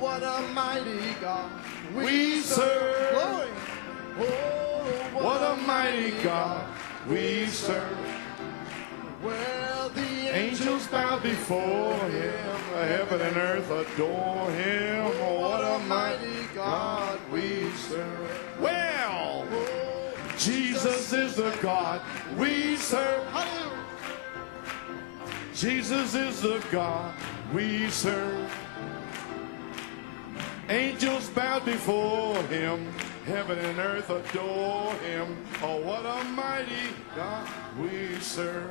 what a mighty God we serve. Glory. Oh, What a mighty God we serve. Well, the Angels bow before him, heaven and earth adore him. What a mighty God we serve. Well, Jesus is the God we serve. Jesus is the God we serve. Angels bow before him, heaven and earth adore him. Oh, what a mighty God we serve.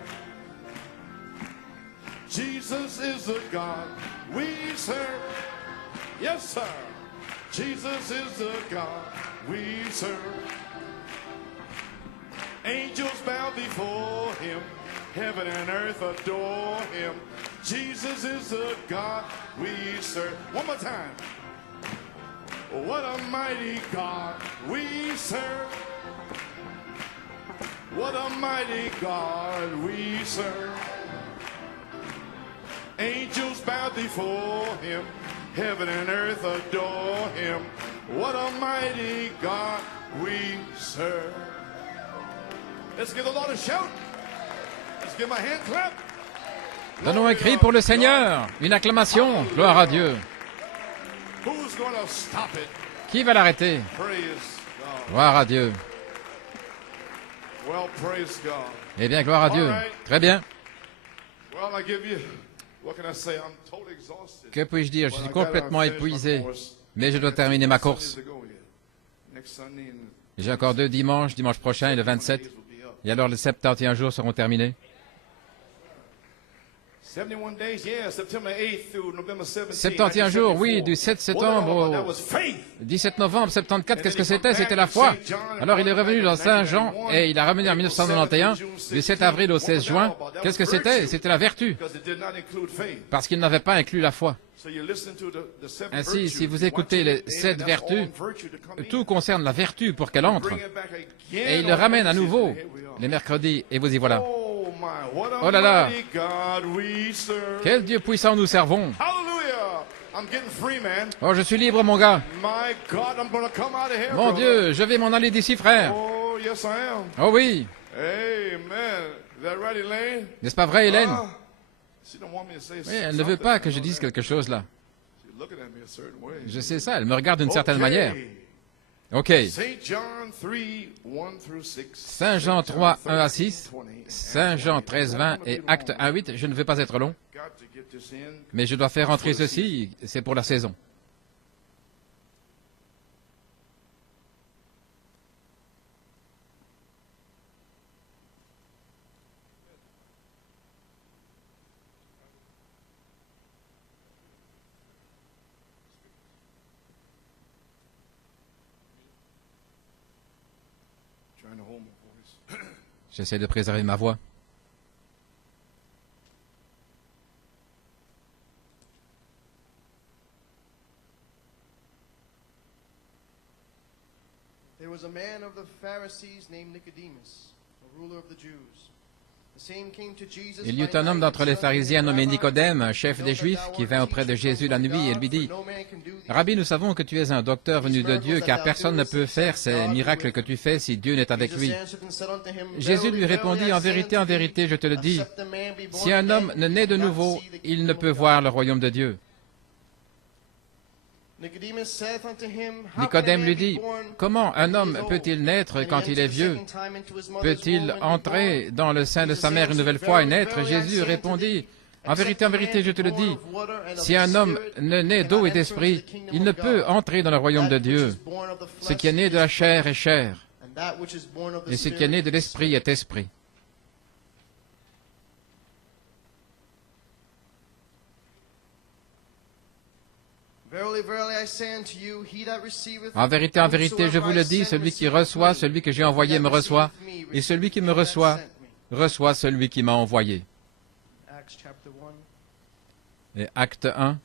Jesus is the God we serve. Yes, sir. Jesus is the God we serve. Angels bow before him, heaven and earth adore him. Jesus is the God we serve. One more time. What a mighty God we serve. What a mighty God we serve. Angels bow before him, heaven and earth adore him. What a mighty God we serve. Let's give the Lord a shout. Let's give him a hand clap. Donnons un cri pour le Seigneur, une acclamation, gloire à Dieu. Who's going to stop it? Qui va l'arrêter? Praise God. Gloire à Dieu. Well, praise God. Eh bien, gloire à Dieu. Très bien. Well, I give you, what can I say? I'm totally exhausted. Que puis-je dire? Je Well, suis I gotta complètement finish my épuisé, course. mais je dois terminer ma Sundays course. to go yet. Next Sunday and J'ai encore 2 dimanches, dimanche prochain et le 27. days will be up. Et alors les 71 jours seront terminés. 71 days, yeah, September 8th through November 17th. 71 jours, oui, du 7 septembre That au was faith. 17 novembre 74. Qu'est-ce que c'était? C'était la foi. Alors il est revenu dans Saint-Jean et il a ramené en 1991, du 7 avril au 16 juin. Qu'est-ce que c'était? C'était la vertu, Because it did not include faith. parce qu'il n'avait pas inclus la foi. So you listen to the seven Ainsi, virtues, si vous you écoutez watch les it, and 7 that's vertus, all virtue to come in. tout concerne la vertu pour qu'elle entre. Bring it back again Et il le on ramène à Wednesdays, nouveau and here we are. les mercredis, et vous y voilà. Oh my, what a Oh là là. mighty God we serve. Quel Dieu puissant nous servons! Hallelujah. I'm getting free, man. Oh, je suis libre, mon gars! My God, I'm going to come out of here, Mon brother. Dieu, je vais m'en aller d'ici, frère! Oh, yes, I am. Oh oui! Amen. Is that right, Elaine? N'est-ce pas vrai, Hélène? Ah. She don't want me to say Oui, elle ne veut something. pas que I je know dise that. quelque chose, là. She's looking at me a certain way. Je sais ça, elle me regarde d'une certaine Okay. manière. OK. Saint John 3, 1 through 6. Saint Jean 3, 1 à 6, 20, Saint Jean 13, 20 et Acte 1, 8. Je ne vais pas être long, Got to get this in. mais je dois faire entrer ceci, c'est pour la saison. Trying to hold my voice. J'essaie de préserver ma voix. There was a man of the Pharisees named Nicodemus, a ruler of the Jews. The same came to Jesus Il y eut by un homme night d'entre and les said unto pharisiens him, nommé Rabbi, Nicodème, un we chef know des that Juifs, thou qui art vint a auprès de teacher Jésus from la nuit et God, lui dit, for no man can do these Rabbi, nous savons que tu es un docteur venu de Dieu, car personne ne peut faire ces miracles que tu fais si Dieu n'est avec lui. Jesus answered and said unto him, Jésus lui Verily, répondit, verily, I en say vérité, unto en thee, vérité, je te le dis, except a man be born si un homme again, ne he naît de cannot nouveau, see the il kingdom ne of peut God. voir le royaume de Dieu. Nicodemus saith unto him, How can a Nicodème man lui be dit, born comment un when he homme is old? peut-il naître Can he quand il enter est the vieux? second time into his mother's Peut-il womb and be entrer born? dans le sein de sa Jesus mère une answered, nouvelle fois et Verily, naître? verily, I Jésus say unto répondit, thee, en vérité, en vérité, je te le dis, si si un homme ne naît d'eau et d'esprit, il ne peut entrer dans le royaume de Dieu. Ce qui est né de la chair est chair, et ce qui est né de l'esprit est esprit. En vérité, je vous le dis, celui qui reçoit, celui que j'ai envoyé me reçoit, et celui qui me reçoit, reçoit celui qui m'a envoyé. Et Acte 1,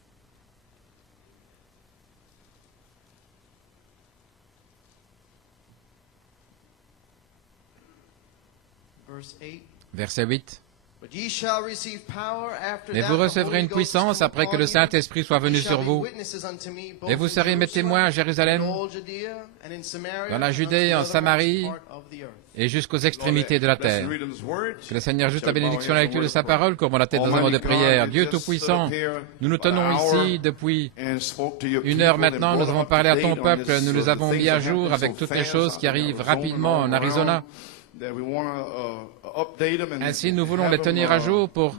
verset 8. But ye shall receive power after Mais that vous the recevrez Holy une Ghost puissance come après que upon le you, Saint-Esprit soit and venu ye sur shall be vous. witnesses unto me, both Et vous in serez mes Jerusalem, témoins à Jérusalem, in all Judea, and in Samaria, dans la and unto Judée, the en uttermost Samarie, part of the earth. et jusqu'aux extrémités de la terre. Que le Seigneur ajoute la bénédiction à la lecture de sa parole, courbons la tête dans un mot de prière. Dieu Tout-Puissant, nous nous tenons ici depuis 1 heure maintenant, nous avons parlé à ton peuple, nous les avons mis à jour avec toutes les choses qui arrivent rapidement en Arizona. Ainsi, nous voulons les tenir à jour pour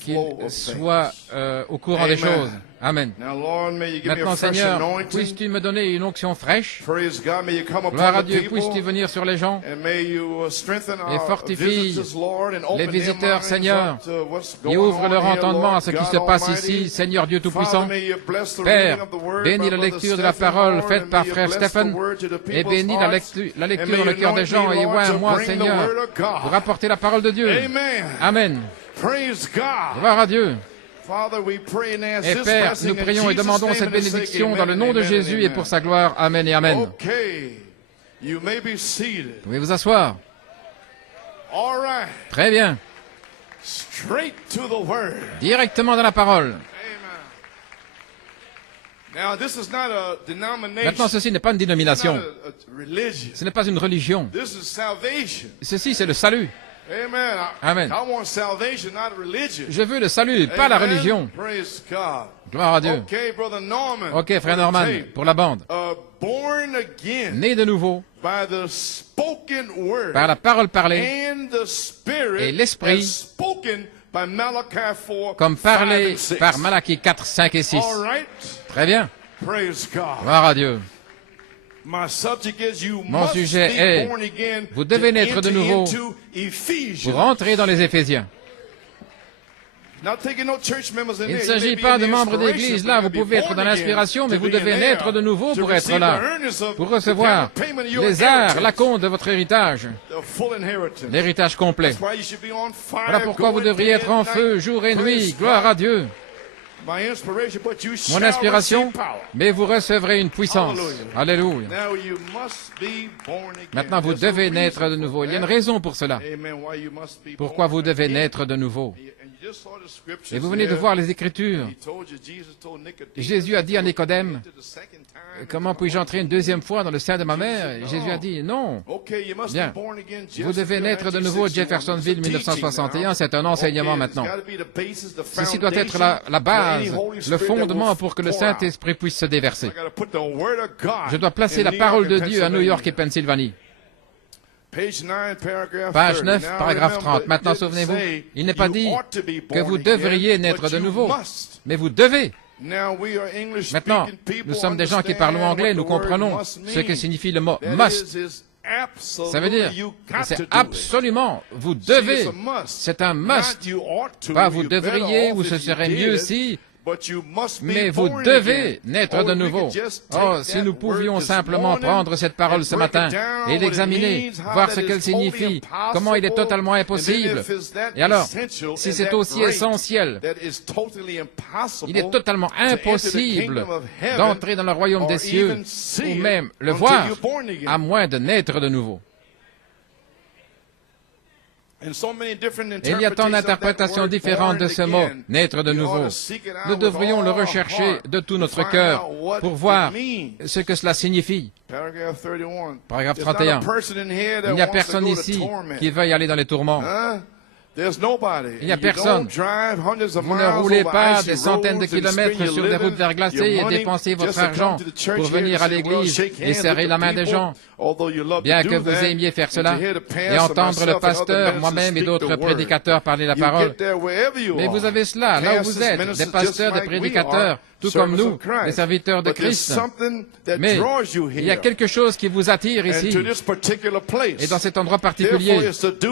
qu'ils soient au courant des choses. Amen. Maintenant, Seigneur, puisses-tu me donner une onction fraîche? Gloire à Dieu, puisses-tu venir sur les gens et fortifie les visiteurs, Seigneur, et ouvre leur entendement à ce qui se passe ici, Seigneur Dieu Tout-Puissant. Père, bénis la lecture de la parole faite par frère Stephen et bénis la lecture dans le cœur des gens et moi, Seigneur, pour apporter la parole de Dieu. Amen. Gloire à Dieu. Et Père, nous prions et demandons cette bénédiction dans le nom de Jésus et pour sa gloire. Amen et Amen. Vous pouvez vous asseoir. Très bien. Directement dans la parole. Maintenant, ceci n'est pas une dénomination. Ce n'est pas une religion. Ceci, c'est le salut. Amen. Je veux le salut, pas la religion. Gloire à Dieu. Ok, frère Norman, pour la bande. Né de nouveau par la parole parlée et l'esprit, comme parlé par Malachie 4, 5 et 6. Très bien. Gloire à Dieu. Mon sujet est, vous devez naître de nouveau pour entrer dans les Éphésiens. Il ne s'agit pas de membres d'église, là, vous pouvez être dans l'inspiration, mais vous devez naître de nouveau pour être là, pour recevoir les arts, l'acompte de votre héritage, l'héritage complet. Voilà pourquoi vous devriez être en feu jour et nuit, gloire à Dieu. Mon inspiration, mais vous recevrez une puissance. Alléluia. Maintenant, vous devez naître de nouveau. Il y a une raison pour cela. Pourquoi vous devez naître de nouveau? Et vous venez de voir les Écritures. Jésus a dit à Nicodème, comment puis-je entrer une deuxième fois dans le sein de ma mère? Et Jésus a dit, non. Bien. Vous devez naître de nouveau. Jeffersonville, 1961, c'est un enseignement maintenant. Ceci doit être la base, le fondement pour que le Saint-Esprit puisse se déverser. Je dois placer la parole de Dieu à New York et Pennsylvanie. Page 9, paragraphe 30. Maintenant, souvenez-vous, il n'est pas dit que vous devriez naître de nouveau, mais vous devez. Maintenant, nous sommes des gens qui parlons anglais, nous comprenons ce que signifie le mot must. Ça veut dire que c'est absolument, vous devez. C'est un must. Pas vous devriez ou ce serait mieux si. Mais vous devez naître de nouveau. Oh, si nous pouvions simplement prendre cette parole ce matin et l'examiner, voir ce qu'elle signifie, comment il est totalement impossible. Et alors, si c'est aussi essentiel, il est totalement impossible d'entrer dans le royaume des cieux ou même le voir, à moins de naître de nouveau. Et il y a tant d'interprétations différentes de ce mot, naître de nouveau. Nous devrions le rechercher de tout notre cœur pour voir ce que cela signifie. Paragraphe 31. Il n'y a personne ici qui veuille aller dans les tourments. Il n'y a personne. Vous ne roulez pas des centaines de kilomètres sur des routes verglacées et dépensez votre argent pour venir à l'église et serrer la main des gens. Bien que vous aimiez faire cela et entendre le pasteur, moi-même et d'autres prédicateurs parler la parole. Mais vous avez cela, là où vous êtes, des pasteurs, des prédicateurs, tout comme nous, des serviteurs de Christ. Mais il y a quelque chose qui vous attire ici, et dans cet endroit particulier.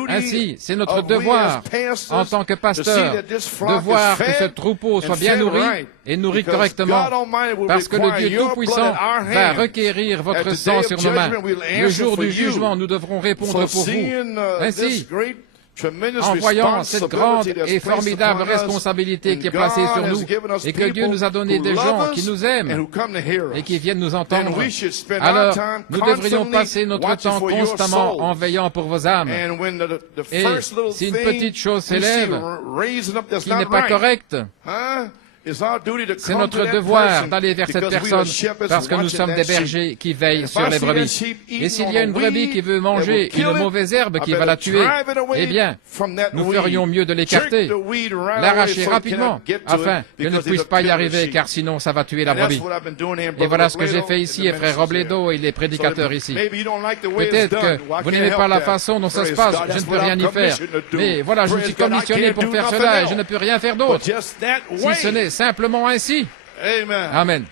Ainsi, c'est notre devoir, en tant que pasteur, de voir que ce troupeau soit bien nourri et nourri correctement, parce que le Dieu Tout-Puissant va requérir votre sang sur nos mains. Le jour du jugement, nous devrons répondre pour vous. Ainsi, en voyant cette grande et formidable responsabilité qui est placée sur nous et que Dieu nous a donné des gens qui nous aiment et qui viennent nous entendre, alors nous devrions passer notre temps constamment en veillant pour vos âmes. Et si une petite chose s'élève qui n'est pas correcte, c'est notre devoir d'aller vers cette personne parce que nous sommes des bergers qui veillent sur les brebis. Et s'il y a une brebis qui veut manger une mauvaise herbe qui va la tuer, eh bien, nous ferions mieux de l'écarter, l'arracher rapidement, afin qu'elle ne puisse pas y arriver, car sinon ça va tuer la brebis. Et voilà ce que j'ai fait ici, et frère Robledo et les prédicateurs ici. Peut-être que vous n'aimez pas la façon dont ça se passe, je ne peux rien y faire. Mais voilà, je suis commissionné pour faire cela et je ne peux rien faire d'autre. Si ce n'est simplement ainsi. Amen.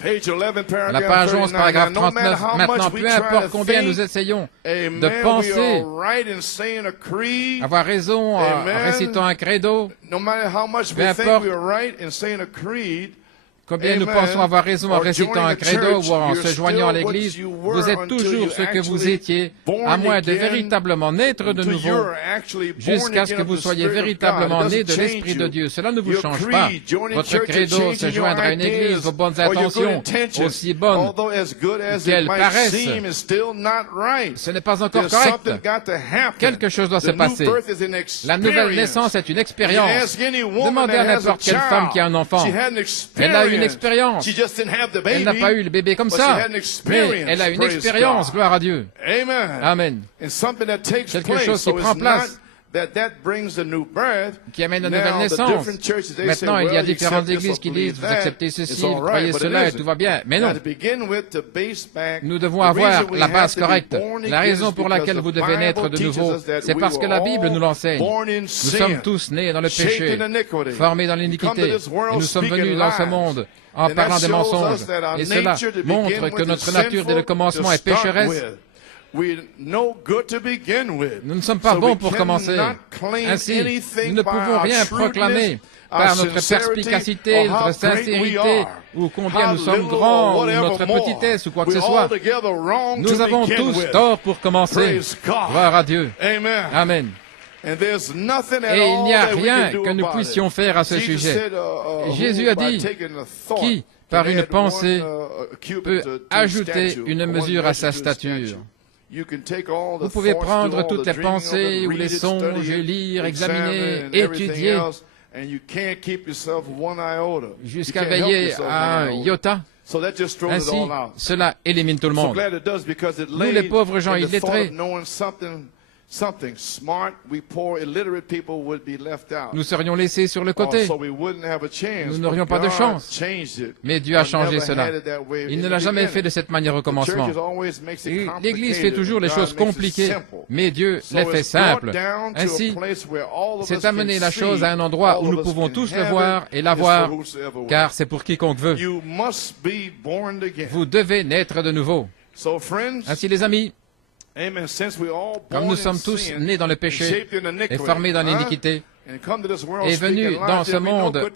À la page 11, paragraphe 39, maintenant, peu importe combien nous essayons de penser, avoir raison en récitant un credo, peu importe combien nous pensons avoir raison en récitant un credo ou en se joignant à l'Église, vous êtes toujours ce que vous étiez, à moins de véritablement naître de nouveau, jusqu'à ce que vous soyez véritablement nés de l'Esprit de Dieu. Cela ne vous change pas. Votre credo, se joindre à une Église, vos bonnes intentions, aussi bonnes qu'elles paraissent, ce n'est pas encore correct. Quelque chose doit se passer. La nouvelle naissance est une expérience. Demandez à n'importe quelle femme qui a un enfant. Elle a une expérience. Elle n'a pas eu le bébé comme ça, mais elle a une expérience, gloire à Dieu. Amen. Quelque chose qui prend place, qui amène la nouvelle naissance. Maintenant, il y a différentes églises qui disent, vous acceptez ceci, vous croyez cela et tout va bien. Mais non. Nous devons avoir la base correcte. La raison pour laquelle vous devez naître de nouveau, c'est parce que la Bible nous l'enseigne. Nous sommes tous nés dans le péché, formés dans l'iniquité. Et nous sommes venus dans ce monde en parlant des mensonges. Et cela montre que notre nature dès le commencement est pécheresse. Nous ne sommes pas bons pour commencer. Ainsi, nous ne pouvons rien proclamer par notre perspicacité, notre sincérité, ou combien nous sommes grands, ou notre petitesse, ou quoi que ce soit. Nous avons tous tort pour commencer. Gloire à Dieu. Amen. Et il n'y a rien que nous puissions faire à ce sujet. Jésus a dit, qui, par une pensée, peut ajouter une mesure à sa stature. Vous pouvez prendre toutes les pensées ou les songes, lire, examiner, étudier, jusqu'à veiller à un iota. Ainsi, cela élimine tout le monde. Nous, les pauvres gens illettrés, nous serions laissés sur le côté. Nous n'aurions pas de chance. Mais Dieu a changé cela. Il ne l'a jamais fait de cette manière au commencement. L'Église fait toujours les choses compliquées, mais Dieu les fait simples. Ainsi, c'est amener la chose à un endroit où nous pouvons tous le voir et la voir, car c'est pour quiconque veut. Vous devez naître de nouveau. Ainsi, les amis, comme nous sommes tous nés dans le péché et formés dans l'iniquité, est venu dans ce monde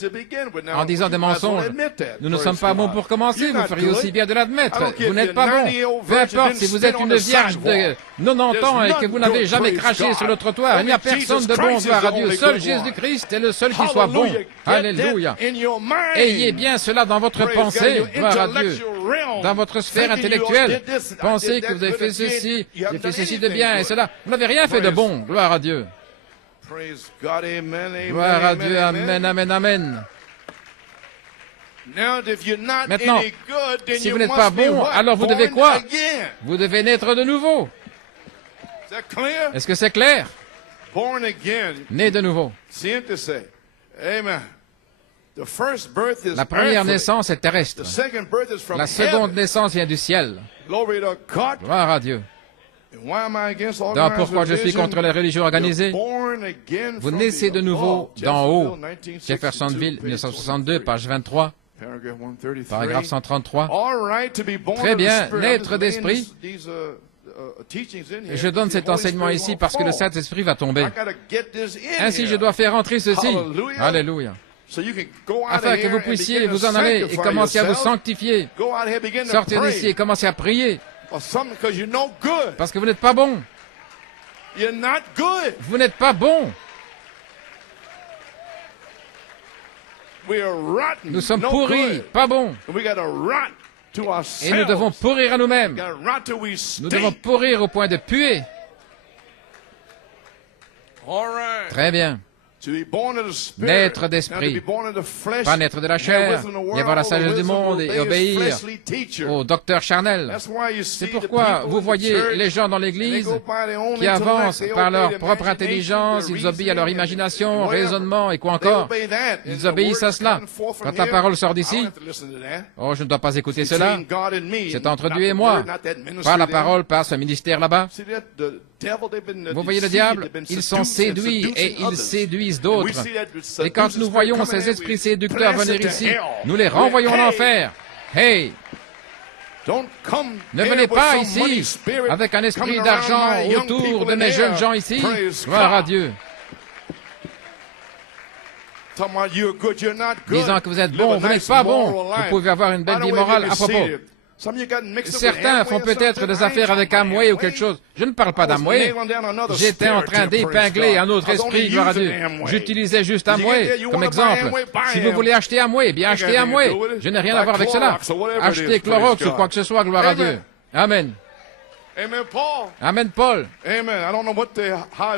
en disant des mensonges. Nous ne sommes pas bons pour commencer, vous feriez aussi bien de l'admettre. Vous n'êtes pas bon. Peu importe si vous êtes une vierge de 90 ans et que vous n'avez jamais craché sur le trottoir, il n'y a personne de bon, gloire à Dieu. Seul Jésus-Christ est le seul qui soit bon. Alléluia. Ayez bien cela dans votre pensée, gloire à Dieu. Dans votre sphère intellectuelle, pensez que vous avez fait ceci, j'ai fait ceci de bien et cela. Vous n'avez rien fait de bon, gloire à Dieu. Gloire à Dieu, amen, amen, amen. Maintenant, si vous n'êtes pas bon, alors vous devez quoi? Vous devez naître de nouveau. Est-ce que c'est clair? Né de nouveau. La première naissance est terrestre. La seconde naissance vient du ciel. Gloire à Dieu. Donc, pourquoi je suis contre les religions organisées? Vous naissez de nouveau d'en haut. Jeffersonville, 1962, page 23, paragraphe 133. Très bien, naître d'esprit. Je donne cet enseignement ici parce que le Saint-Esprit va tomber. Ainsi, je dois faire entrer ceci. Alléluia. Afin que vous puissiez vous en aller et commencer à vous sanctifier. Sortir d'ici et commencer à prier. Parce que vous n'êtes pas bon. You're not good. Vous n'êtes pas bon. We are rotten. Nous sommes no pourris, good. pas bons. We got to rot to Et ourselves. nous devons pourrir à nous-mêmes. We gotta rot till we Nous devons stink. pourrir au point de puer. All right. Très bien. To be born of the Spirit, Naître d'esprit. not to be born of the flesh, Pas naître de la and chair, wisdom of the y avoir la world, sagesse du wisdom monde will et obey his obéir fleshly teacher. au docteur charnel. That's why you see C'est the pourquoi people vous in the voyez church, les gens dans and they l'Église go by their own qui intellect, avancent they par obey leur their propre imagination, intelligence, their ils obéissent à leur reasoning, imagination, and whatever. raisonnement et quoi They encore. obey that, and Ils the obéissent à word cela. coming forth from Quand la here, parole sort I don't d'ici, have to listen to that. oh, je ne dois pas écouter It's cela. between God and me, C'est and entre not Dieu et the moi. word, not that ministry Pas la there. parole, pas ce ministère là-bas. See that the devil, they've been Vous voyez le deceived, diable, they've been ils sont seduced and séduits et seducing ils others. séduisent And d'autres. we see that Et quand seducing nous spirit voyons coming ces in, esprits we séducteurs blast venir it to ici, hell. nous les renvoyons en Hey, enfer. Hey, don't come ne here venez with pas some money ici spirit avec un esprit coming d'argent around my young autour people de in mes jeunes here. gens ici. Praise Gloire à God. Dieu. Talking about you're good, you're not good. Disant que vous êtes Live bon, a vous n'êtes nice pas bon. moral Vous life. pouvez avoir une belle By the vie way, morale let me à propos. see it. Some of you got mixed up with Certains Amway font or peut-être something. des affaires avec Amway ou quelque chose. Je ne parle pas d'Amway. J'étais en train d'épingler un autre esprit, gloire à Dieu. J'utilisais juste Amway comme exemple. Si vous voulez acheter Amway, bien achetez Amway. Je n'ai rien à voir avec cela. Achetez Clorox ou quoi que ce soit, gloire à Dieu. Amen. Amen, Paul. Amen, Paul. Amen. I don't know what the how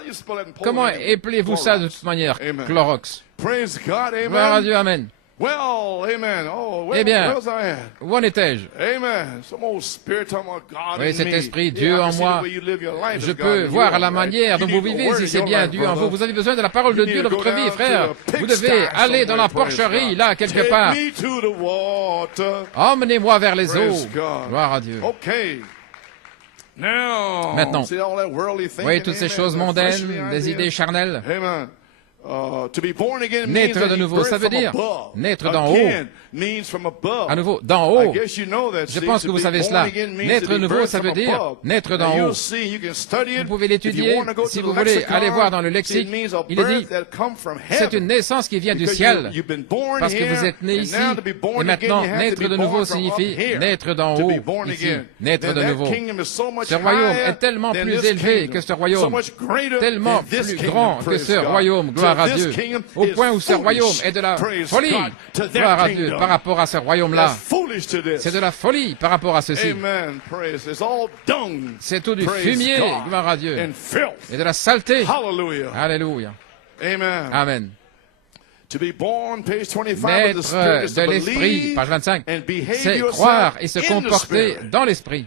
do you spell that in Polish? Comment appelez-vous ça de toute manière? Amen. Clorox. Praise God. Amen. Gloire à Dieu, Amen. Well, amen. Oh, Eh bien, where was I at? où en étais-je? Amen. Some old spirit talking about God Oui, in cet me. esprit, Yeah, Dieu I en can see moi. the way you live your life Je as God peux in you, voir à la right? manière dont You vous need the vivez word si in c'est your bien life, Dieu en vous. brother. Vous avez besoin de la parole de You Dieu need dans to go votre vie, down frère. to the Vous pigsty devez aller dans la somewhere, praise porcherie, God. là, quelque Take part. me to the water. Emmenez-moi vers les eaux. Praise God. Gloire à Dieu. Okay. Now, Maintenant, see all that worldly thinking, voyez toutes ces amen, choses the mondaines, fleshly des ideas? idées charnelles. Amen. To be born again means Naître that de you nouveau, birth ça veut from dire above. naître d'en haut. Again means from above. À nouveau, d'en I haut. guess you know that, Je see, pense to que vous be savez born cela. again means Naître to de be nouveau, birthed ça veut from dire above. naître Now, d'en you'll haut. see, you can study it. Vous pouvez If you l'étudier. want to go Si to vous the voulez lexicon, aller voir dans le see, lexique, it means a il est birth dit, that come from c'est heaven. une naissance qui vient du Because ciel. you've been born Parce que here, vous êtes né and ici, now to be born et maintenant, again, you have to naître be de born nouveau from up signifie here. naître d'en To haut, be born ici, again. naître And de that nouveau. kingdom is so much Ce royaume higher est tellement than plus this élevé kingdom. que ce So royaume, much greater tellement than this plus kingdom, grand que praise ce God. royaume, gloire So à this Dieu, kingdom au is point où ce royaume foolish, est de la praise folie, God, to that gloire à Dieu, kingdom. par rapport à ce royaume-là. That's foolish to this. C'est de la folie par rapport à ceci. Amen. Praise. It's all dung. C'est tout du Praise fumier, God. gloire à Dieu, And filth. et de la saleté. Hallelujah. Alléluia. Amen. Amen. To be born, page 25 of the Spirit Naître is to de l'esprit, believe page 25, and behave c'est yourself croire et se in the comporter Spirit. dans l'esprit.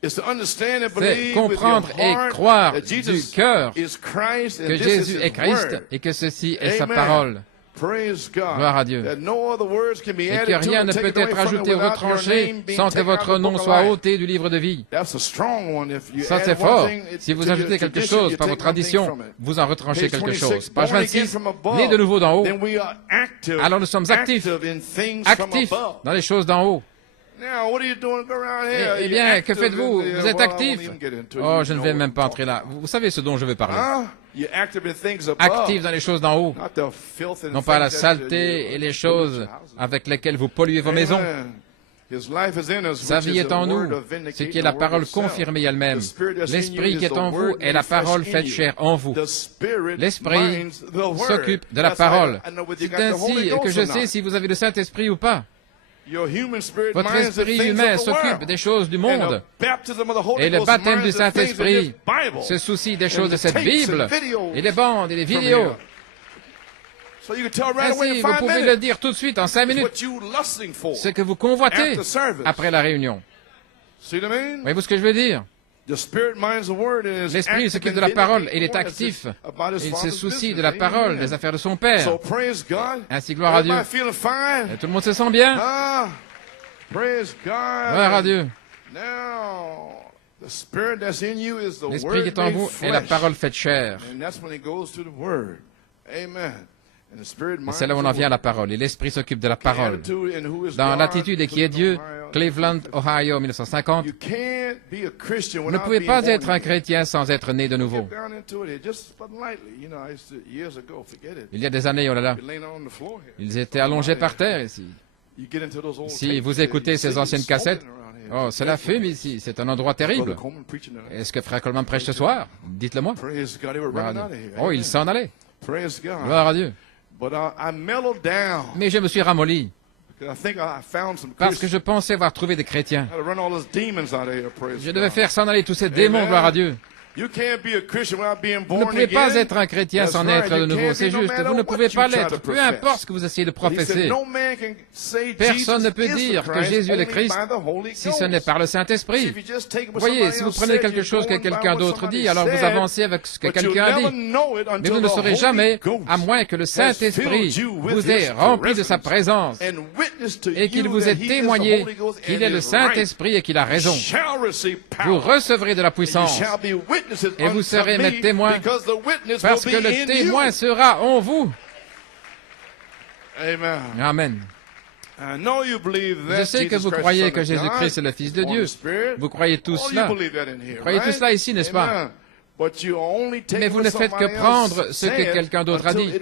It's to understand and C'est believe with your comprendre et heart croire that du Jesus cœur is Christ and que this Jésus is est His Christ word. et que ceci est sa Amen. parole. Praise God. Gloire à Dieu. That no other words can be Et que added to rien and ne taken peut away être from it ajouté ou without your retranché name being sans que taken out of votre the nom book of soit life. ôté du livre de vie. That's a strong one. If you Ça, add c'est one fort. thing Si vous to your ajoutez quelque tradition, chose you par vos take one thing traditions, from it. vous en retranchez Page quelque 26, chose. Page born again 26, from above. né de nouveau d'en haut. Then we are active, Alors nous sommes actifs, active in things from actifs above. dans les choses d'en haut. Now, what are you doing around here? Eh You're bien, que active faites-vous? in the- Vous êtes well, I won't actif. even get into it. Oh, You je ne know vais what même I'm pas entrer là. talking Vous savez ce dont je veux parler. about. Huh? You're active in things above. Actif dans les choses d'en haut. Not the filth and Non pas la things that saleté you- et les choses avec lesquelles vous polluez vos maisons. Amen. His life is in us, Sa which vie is est the en word nous, of vindicating ce qui est the la word parole itself. confirmée elle-même. The Spirit that's in L'Esprit you qui is est the en vous word est la made parole flesh faite in you. chair en vous. The Spirit L'Esprit minds the word. s'occupe de la That's how parole. I know whether you C'est got the Holy ainsi Ghost que je or sais not. si vous avez le Saint-Esprit ou pas. Your human spirit Votre minds the esprit things humain of the s'occupe world. des choses du And monde. the baptism of the Holy Et le Ghost baptême du minds the things in Saint-Esprit this Bible. se soucie des choses And de the cette tapes Bible, and videos et les bandes et les from vidéos. here. So you can tell right away in Ainsi, vous 5 pouvez le minutes dire tout de suite en 5 minutes, what you lusting for ce que vous convoitez after service. après la réunion. See what I mean? Voyez-vous ce que je veux dire? The Spirit minds the word and is L'Esprit active s'occupe in de la parole et il est vindicating actif. about his Il se Father's soucie de business. la parole, Amen. des affaires de son Père. So praise God. Ainsi, gloire à Dieu. Everybody feeling fine? Et tout le monde se sent bien? Ah, praise God. Gloire à Dieu. Now, the Spirit that's in you is the L'Esprit qui word est en made vous est la flesh. parole faite chair. And that's when it goes to the word. Amen. And the Spirit Et minds c'est là où on the en vient à word. la parole. Et l'Esprit s'occupe de la parole. Attitude and who is Dans God, l'attitude et qui est Dieu, Ohio, Cleveland, Ohio, 1950, You can't be a Christian vous ne without pouvez being pas born être un again. chrétien sans être né de nouveau. Get down into it, just but lightly. You know, I used to, years ago, forget it. Il y a des années, oh là là, You're laying on the floor here. ils étaient allongés par terre ici. You get into those old Si tapes, vous you écoutez see ces you anciennes smoking cassettes, around here. Oh, cela fume ici. C'est un endroit terrible. Est-ce que Frère Coleman prêche ce soir? Dites-le moi. Oh, il s'en allait. Gloire à Dieu. Mais je me suis ramolli. Parce que je pensais avoir trouvé des chrétiens. Je devais faire s'en aller tous ces démons, gloire à Dieu. Vous ne pouvez pas être un chrétien sans naître de nouveau, c'est juste. Vous ne pouvez pas l'être, peu importe ce que vous essayez de professer. Personne ne peut dire que Jésus est le Christ si ce n'est par le Saint-Esprit. Voyez, si vous prenez quelque chose que quelqu'un d'autre dit, alors vous avancez avec ce que quelqu'un a dit. Mais vous ne le saurez jamais, à moins que le Saint-Esprit vous ait rempli de sa présence et qu'il vous ait témoigné qu'il est le Saint-Esprit et qu'il a raison. Vous recevrez de la puissance. Et vous serez mes témoins, parce que le témoin sera en vous. Amen. Je sais que vous croyez que Jésus-Christ est le Fils de Dieu. Vous croyez tout cela. Vous croyez tout cela ici, n'est-ce pas? Mais vous ne faites que prendre ce que quelqu'un d'autre a dit,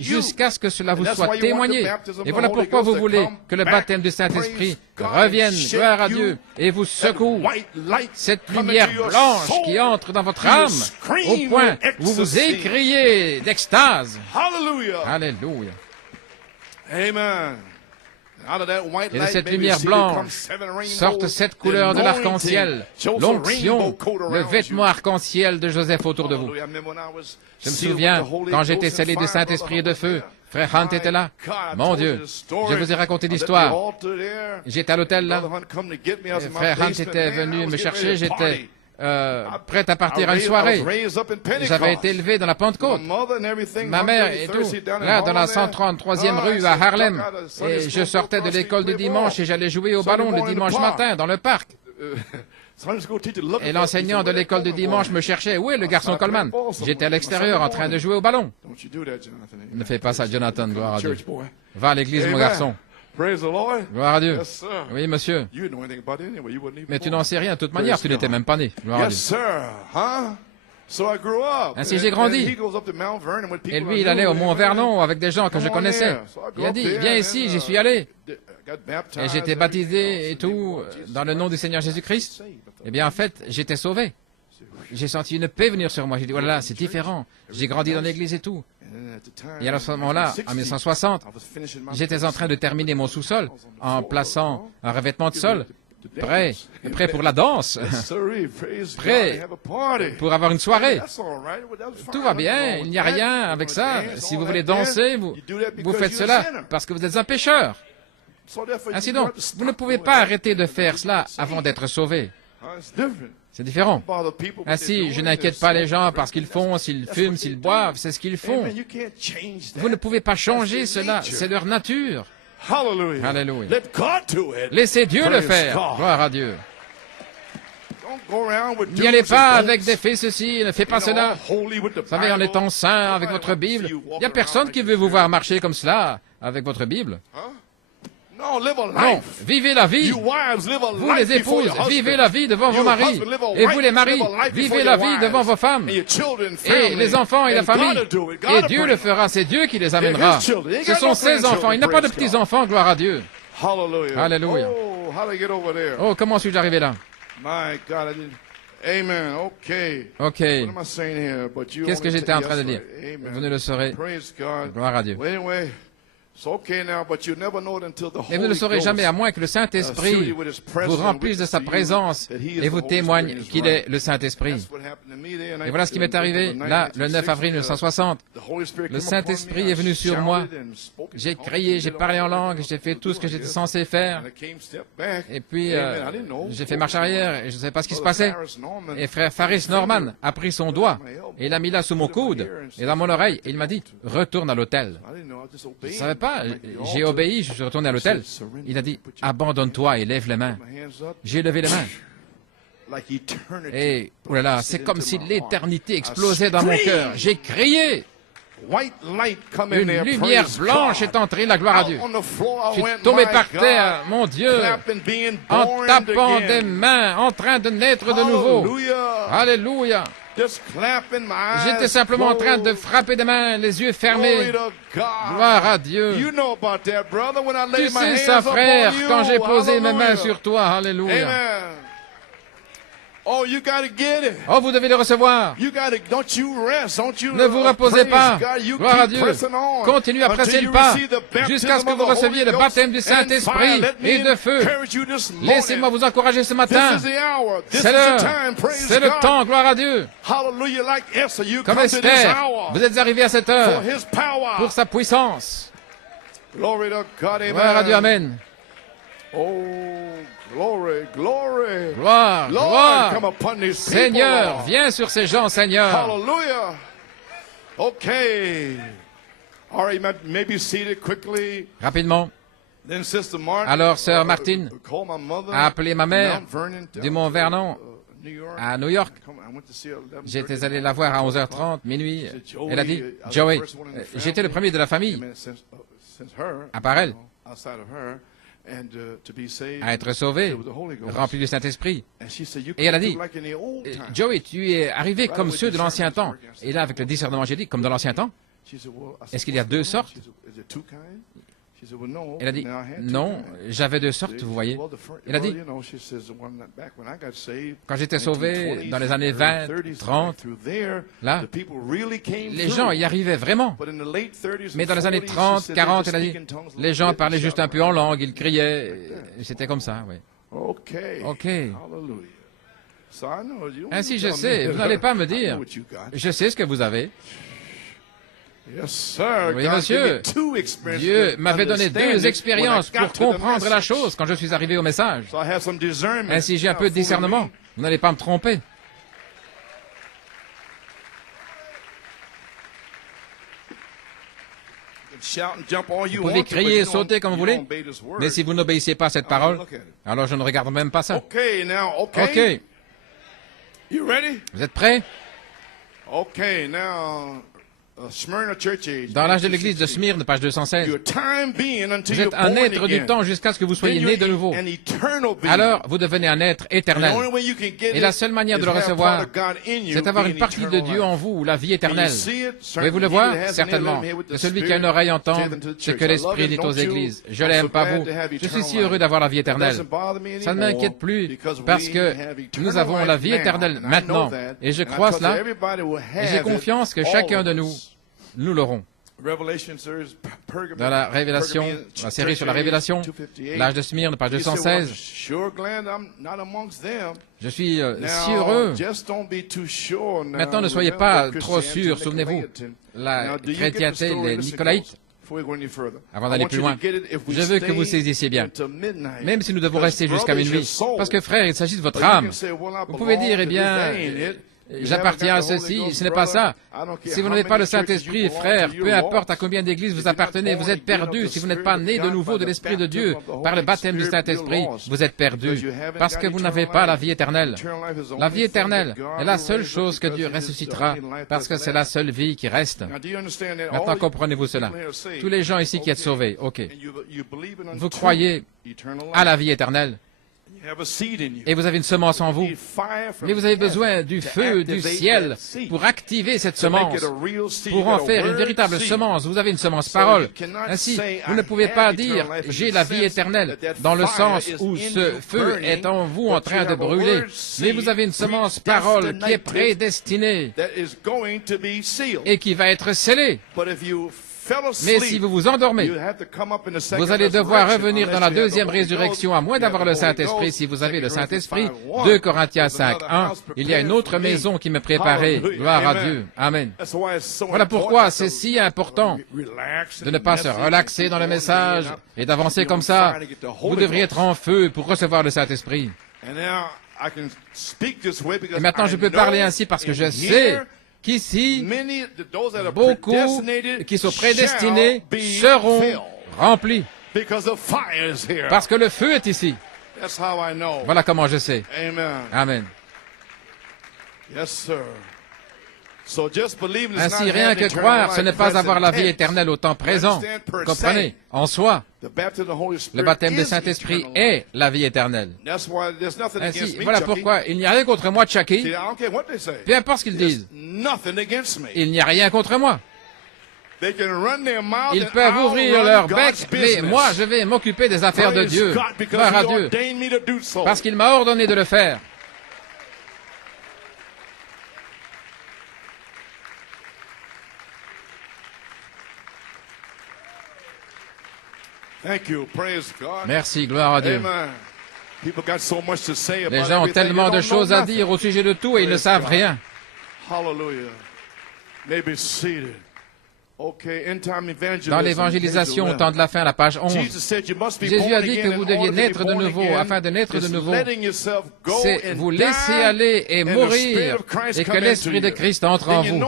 jusqu'à ce que cela vous soit témoigné. Et voilà pourquoi vous voulez que le baptême du Saint-Esprit revienne, gloire à Dieu, et vous secoue. Cette lumière blanche qui entre dans votre âme, au point où vous vous écriez d'extase. Alléluia. Amen. Et de cette lumière blanche sortent 7 couleurs de l'arc-en-ciel, l'onction, le vêtement arc-en-ciel de Joseph autour de vous. Je me souviens, quand j'étais scellé du Saint-Esprit et de feu, Frère Hunt était là. Mon Dieu, je vous ai raconté l'histoire. J'étais à l'hôtel là. Frère Hunt était venu me chercher, j'étais prêt à partir à une soirée. J'avais été élevé dans la Pentecôte. Ma mère et tout, là dans la 133e rue à Harlem. Et je sortais de l'école du dimanche et j'allais jouer au ballon le dimanche matin dans le parc. Et l'enseignant de l'école du dimanche me cherchait. Où est le garçon Coleman? J'étais à l'extérieur en train de jouer au ballon. Ne fais pas ça, Jonathan, gloire à Dieu. Va à l'église, mon garçon. Gloire à Dieu. Oui, monsieur. Mais tu n'en sais rien. De toute manière, tu n'étais même pas né. Gloire à Dieu. Ainsi, j'ai grandi. Et lui, il allait au Mont Vernon avec des gens que je connaissais. Il a dit, viens ici, j'y suis allé. Et j'étais baptisé et tout, dans le nom du Seigneur Jésus-Christ. Eh bien, en fait, j'étais sauvé. J'ai senti une paix venir sur moi. J'ai dit, voilà, c'est différent. J'ai grandi dans l'église et tout. Et à ce moment-là, en 1960, j'étais en train de terminer mon sous-sol en plaçant un revêtement de sol, prêt pour la danse, prêt pour avoir une soirée. Tout va bien, il n'y a rien avec ça. Si vous voulez danser, vous faites cela parce que vous êtes un pécheur. Ainsi donc, vous ne pouvez pas arrêter de faire cela avant d'être sauvé. C'est différent. Ainsi, je n'inquiète pas les gens parce qu'ils font, s'ils fument, s'ils boivent, c'est ce qu'ils font. Vous ne pouvez pas changer cela, c'est leur nature. Alléluia. Laissez Dieu le faire. Gloire à Dieu. N'y allez pas avec des faits ceci, ne faites pas cela. Vous savez, en étant saint avec votre Bible, il n'y a personne qui veut vous voir marcher comme cela avec votre Bible. Non, vivez la vie. Vous les épouses, vivez la vie devant vos maris. Et vous les maris, vivez la vie devant vos femmes. Et les enfants et la famille. Et Dieu le fera, c'est Dieu qui les amènera. Ce sont ses enfants, il n'a pas de petits-enfants, gloire à Dieu. Alléluia. Oh, comment suis-je arrivé là? Ok. Qu'est-ce que j'étais en train de dire? Vous ne le saurez. Gloire à Dieu. Mais vous ne le saurez jamais à moins que le Saint-Esprit vous remplisse de sa présence et vous témoigne qu'il est le Saint-Esprit. Et voilà ce qui m'est arrivé là, le 9 avril 1960. Le Saint-Esprit est venu sur moi. J'ai crié, j'ai parlé en langue, j'ai fait tout ce que j'étais censé faire. Et puis, j'ai fait marche arrière et je ne savais pas ce qui se passait. Et frère Faris Norman a pris son doigt et il l'a mis là sous mon coude et dans mon oreille et il m'a dit, retourne à l'hôtel. Je ne savais pas, j'ai obéi, je suis retourné à l'hôtel. Il a dit, abandonne-toi et lève les mains. J'ai levé les mains. Et, oulala, c'est comme si l'éternité explosait dans mon cœur. J'ai crié. Une lumière blanche est entrée, la gloire à Dieu. Je suis tombé par terre, mon Dieu, en tapant des mains, en train de naître de nouveau. Alléluia. Just clapping my eyes J'étais simplement en train de closed. frapper des mains, les yeux Glory fermés. to God. Gloire à Dieu. You know about that, brother. When I Tu lay my sais hands ça, upon frère, you. quand j'ai posé mes mains Hallelujah. sur toi. Alléluia. Amen. Oh, you got to get it. Oh, vous devez le recevoir. You got to, don't you rest, don't you Ne vous reposez praise pas. God. You Gloire à keep Dieu. pressing on Continuez à presser until le you pas receive the baptism jusqu'à ce que of vous the receviez Holy le baptême du Ghost and Saint-Esprit fire. Let et me de feu. encourage you this morning. Laissez-moi vous encourager ce This matin. is the hour. This C'est is the l'heure. time. Praise C'est le God. temps. Gloire à Dieu. Hallelujah. Like Esther, you Comme come to this Esther, hour vous êtes arrivés à cette for heure His power. pour sa puissance. Glory to God. Amen. Gloire à Dieu. Amen. Oh, glory, glory. Gloire, Lord, gloire. come upon these people, Seigneur, Lord. viens sur ces gens, Seigneur. Hallelujah. Okay. All right, you may be seated quickly. Rapidement. Then Sister Martin, Alors, Sœur Martine called my mother a appelé ma mère Mount Vernon, du Mont Vernon New York. à New York. I went to see her at 11:30. J'étais allé la voir à 11h30, minuit. Elle a dit, Joey, j'étais le premier de la famille, Since her, à part elle, outside of her, and to be saved, à être sauvé, filled with the Holy Ghost. rempli du Saint-Esprit. And she said, you Et elle a come dit, through like in the old time. Joey, tu es arrivé comme ceux de l'ancien temps. Et là, avec le discernement, j'ai dit, comme dans l'ancien temps. She said, well, I said, Est-ce qu'il y a what's deux going on? sortes? She said, is it two kinds? She said, well, no. Elle a dit, Now, I had two non, kinds. j'avais deux sortes, vous voyez. Elle a dit, you know, she says, back when I got saved, quand j'étais sauvé 1920s, dans les années 20, 30s, 30, through there, là, the people really came les through. gens y arrivaient vraiment. But in the late 30s Mais and dans les années 40s, she 30, said, 40, they elle a just dit, speak in tongues a les little gens bit and parlaient juste shout un peu en around. langue, ils criaient. Et c'était comme ça, oui. Okay. OK. Hallelujah. So I know you don't Ainsi, need je to sais, tell me. vous n'allez pas me I dire. know what you got. Je sais ce que vous avez. Yes, sir. Oui, God monsieur. gave me two experiences Dieu to m'avait donné understand deux it expériences when I pour got to the comprendre la message. chose quand je suis arrivé au message. So I have some discernment. Ainsi, j'ai un peu de Now, discernement. fool Vous n'allez pas me tromper. me. Shout and jump all you Vous pouvez want to, but crier et you don't- sauter comme vous you voulez, don't obey this word. mais si vous n'obéissez pas à cette I parole, look at it. alors je ne regarde même pas ça. Okay, now, okay. OK, You ready? vous êtes prêts? Okay, now, Smyrna Church Age. Dans l'âge de l'église de Smyrne, page 216, Your time being until vous you're êtes un born être du again. temps jusqu'à ce que vous soyez Then né you're de nouveau. an eternal being. Alors, vous devenez un être The éternel. only way you can get Et la it seule manière de is le have recevoir, part of God in you, c'est avoir being une partie de eternal Dieu life. en vous, la vie Can you éternelle. see it? Pouvez-vous le Certainly, voir? he that has an ear, Certainement. let him hear what the Que celui qui a Spirit une oreille saith entende unto the ce church. que I love l'Esprit it, dit don't aux you? églises. Je I'm l'aime, so pas glad vous. to have Je suis eternal si heureux life. d'avoir la vie It éternelle. doesn't bother me Ça ne anymore m'inquiète plus because parce we que have eternal nous avons la life vie now. éternelle And I know maintenant. that. Et je And I crois trust cela. everybody will Et j'ai have confiance que it, chacun all de of nous, us. nous l'aurons. Revelation series, Pergamum, Dans la Révélation, Pergamum, la série sur la Church Révélation, Age 258. l'âge de Smyrne, page You say, well, I'm 216, sure glad I'm not amongst them. je suis si Now, heureux. just don't be too sure now. Maintenant, ne soyez Remember pas trop Christianity sûr. and Souvenez-vous, Nicolaitanism. la Now, do you get the chrétienté, story? les Listen Nicolaïtes, close before we go any further. avant I d'aller want plus you to loin, get it if we je veux que vous stay saisissiez bien. until midnight. même si nous devons Because rester jusqu'à brother is your minuit. soul. Parce que frère, il s'agit de votre But you âme. can say, well, I Vous pouvez belong dire, eh to bien, this, ain't it? You j'appartiens à haven't got the Holy ceci, Ghost, ce n'est pas ça. brother. I don't care Si vous how n'avez pas many le churches Saint-Esprit, you belong frère, to, you're peu importe à lost. combien d'églises If vous you're not appartenez, vous born êtes again of perdu. the Si vous n'êtes Spirit pas of né de God nouveau by de the l'Esprit de baptism Dieu, of the par le Holy baptême du Spirit, Saint-Esprit, you're lost. vous êtes Because perdu. you haven't Parce got que vous eternal n'avez pas la life. vie éternelle. Eternal life is the La only vie thing éternelle that God est la will seule raise up chose que because Dieu it is the ressuscitera, only life parce que that's c'est la left. seule vie qui reste. Now, do you understand that? Maintenant, All comprenez-vous cela. people here are saved. Tous les gens ici qui êtes Okay. sauvés, ok. And you believe it Vous unto croyez eternal à la life. vie éternelle You have a seed in you. et vous avez une semence en vous. You need fire from Mais vous avez heaven besoin du to feu du activate ciel that seed. pour activer cette To make semence, it a real seed. pour You en got a faire une word véritable seed. semence. Vous avez une semence So parole. you cannot Ainsi, say, vous ne I pouvez have pas eternal dire life in j'ai the la vie sense éternelle that dans le fire sens is où in ce you feu burning, est en vous en but train you de have a brûler. word Mais vous seed avez une semence parole qui est prédestinée that is going to be sealed. et qui va être scellée. But if you fell Mais asleep, si vous vous endormez, you have to come up in the second vous allez devoir resurrection revenir dans unless la you have the deuxième Holy résurrection, Ghost. à moins You d'avoir have le the Holy Saint-Esprit. Ghost. Si vous avez le 2 Corinthians Saint-Esprit, 5:1. 2 Corinthiens There's another 5:1, house il y a une autre prepared for me. maison qui me préparait. Hallelujah. Gloire à Amen. Dieu. Amen. That's why it's so Voilà important pourquoi to c'est si important relax de ne pas se and relaxer dans le message et d'avancer comme ça. Vous devriez être en feu pour recevoir le Saint-Esprit. And now I can speak this way because Et maintenant, je I peux know parler ainsi parce que je in sais here, qu'ici, many those that are beaucoup predestinated qui sont prédestinés shall be seront filled remplis because the fire is here. parce que le feu est ici. That's how I know. Voilà comment je sais. Amen. Amen. Yes, sir. Ainsi, rien que croire, ce n'est pas avoir la vie éternelle au temps présent. Comprenez, en soi, le baptême du Saint-Esprit est la vie éternelle. Ainsi, voilà pourquoi il n'y a rien contre moi, Chucky. Peu importe ce qu'ils disent. Il n'y a rien contre moi. Ils peuvent ouvrir leur bec, mais moi, je vais m'occuper des affaires de Dieu. Gloire à Dieu. Parce qu'il m'a ordonné de le faire. Merci, gloire à Dieu. Les gens ont tellement de choses à dire au sujet de tout et ils ne savent rien. Dans l'évangélisation au temps de la fin, la page 11, Jésus a dit que vous deviez naître de nouveau. Afin de naître de nouveau, c'est vous laisser aller et mourir et que l'Esprit de Christ entre en vous.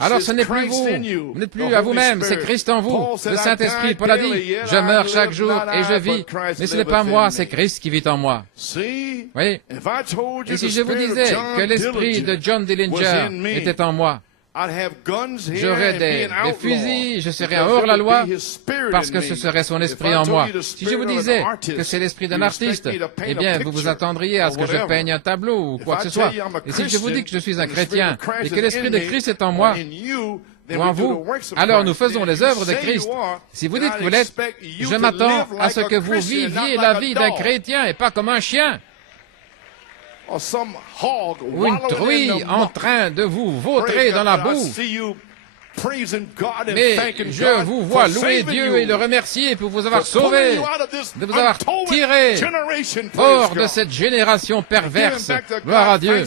Alors ce n'est plus vous, vous n'êtes plus à vous-même, c'est Christ en vous. Le Saint-Esprit, Paul a dit, je meurs chaque jour et je vis, mais ce n'est pas moi, c'est Christ qui vit en moi. Oui. Et si je vous disais que l'Esprit de John Dillinger était en moi, j'aurais des fusils, je serais un hors-la-loi, parce que ce serait son esprit en moi. Si je vous disais que c'est l'esprit d'un artiste, eh bien, vous vous attendriez à ce que je peigne un tableau ou quoi que ce soit. Et si je vous dis que je suis un chrétien et que l'esprit de Christ est en moi, ou en vous, alors nous faisons les œuvres de Christ. Si vous dites que vous l'êtes, je m'attends à ce que vous viviez la vie d'un chrétien et pas comme un chien. Ou une truie en train de vous vautrer dans la boue. Mais je vous vois louer Dieu et le remercier pour vous avoir sauvé, de vous avoir tiré hors de cette génération perverse. Gloire à Dieu.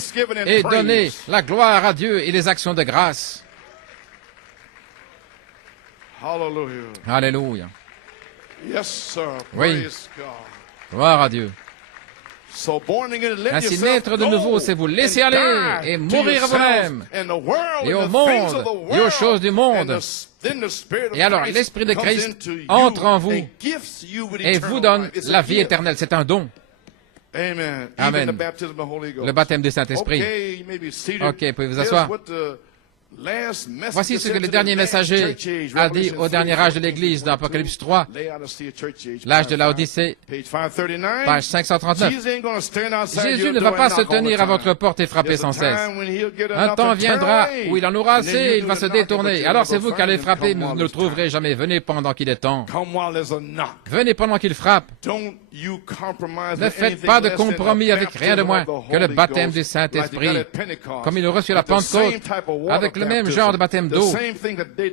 Et donner la gloire à Dieu et les actions de grâce. Alléluia. Oui. Gloire à Dieu. Ainsi, naître de nouveau, c'est vous laisser aller et mourir à vous-même, et au monde, et aux choses du monde. Et alors, l'Esprit de Christ entre en vous et vous donne la vie éternelle. C'est un don. Amen. Le baptême du Saint-Esprit. Ok, pouvez vous asseoir. Voici ce que le dernier messager a dit au dernier âge de l'Église dans Apocalypse 3, l'âge de l'Odyssée, page 539. Jésus ne va pas se tenir à votre porte et frapper sans cesse. Un temps viendra où il en aura assez et il va se détourner. Alors c'est vous qui allez frapper, mais vous ne le trouverez jamais. Venez pendant qu'il est temps. Venez pendant qu'il frappe. Ne faites pas de compromis avec rien de moins que le baptême du Saint-Esprit, comme il a reçu la Pentecôte, avec le même genre de baptême d'eau,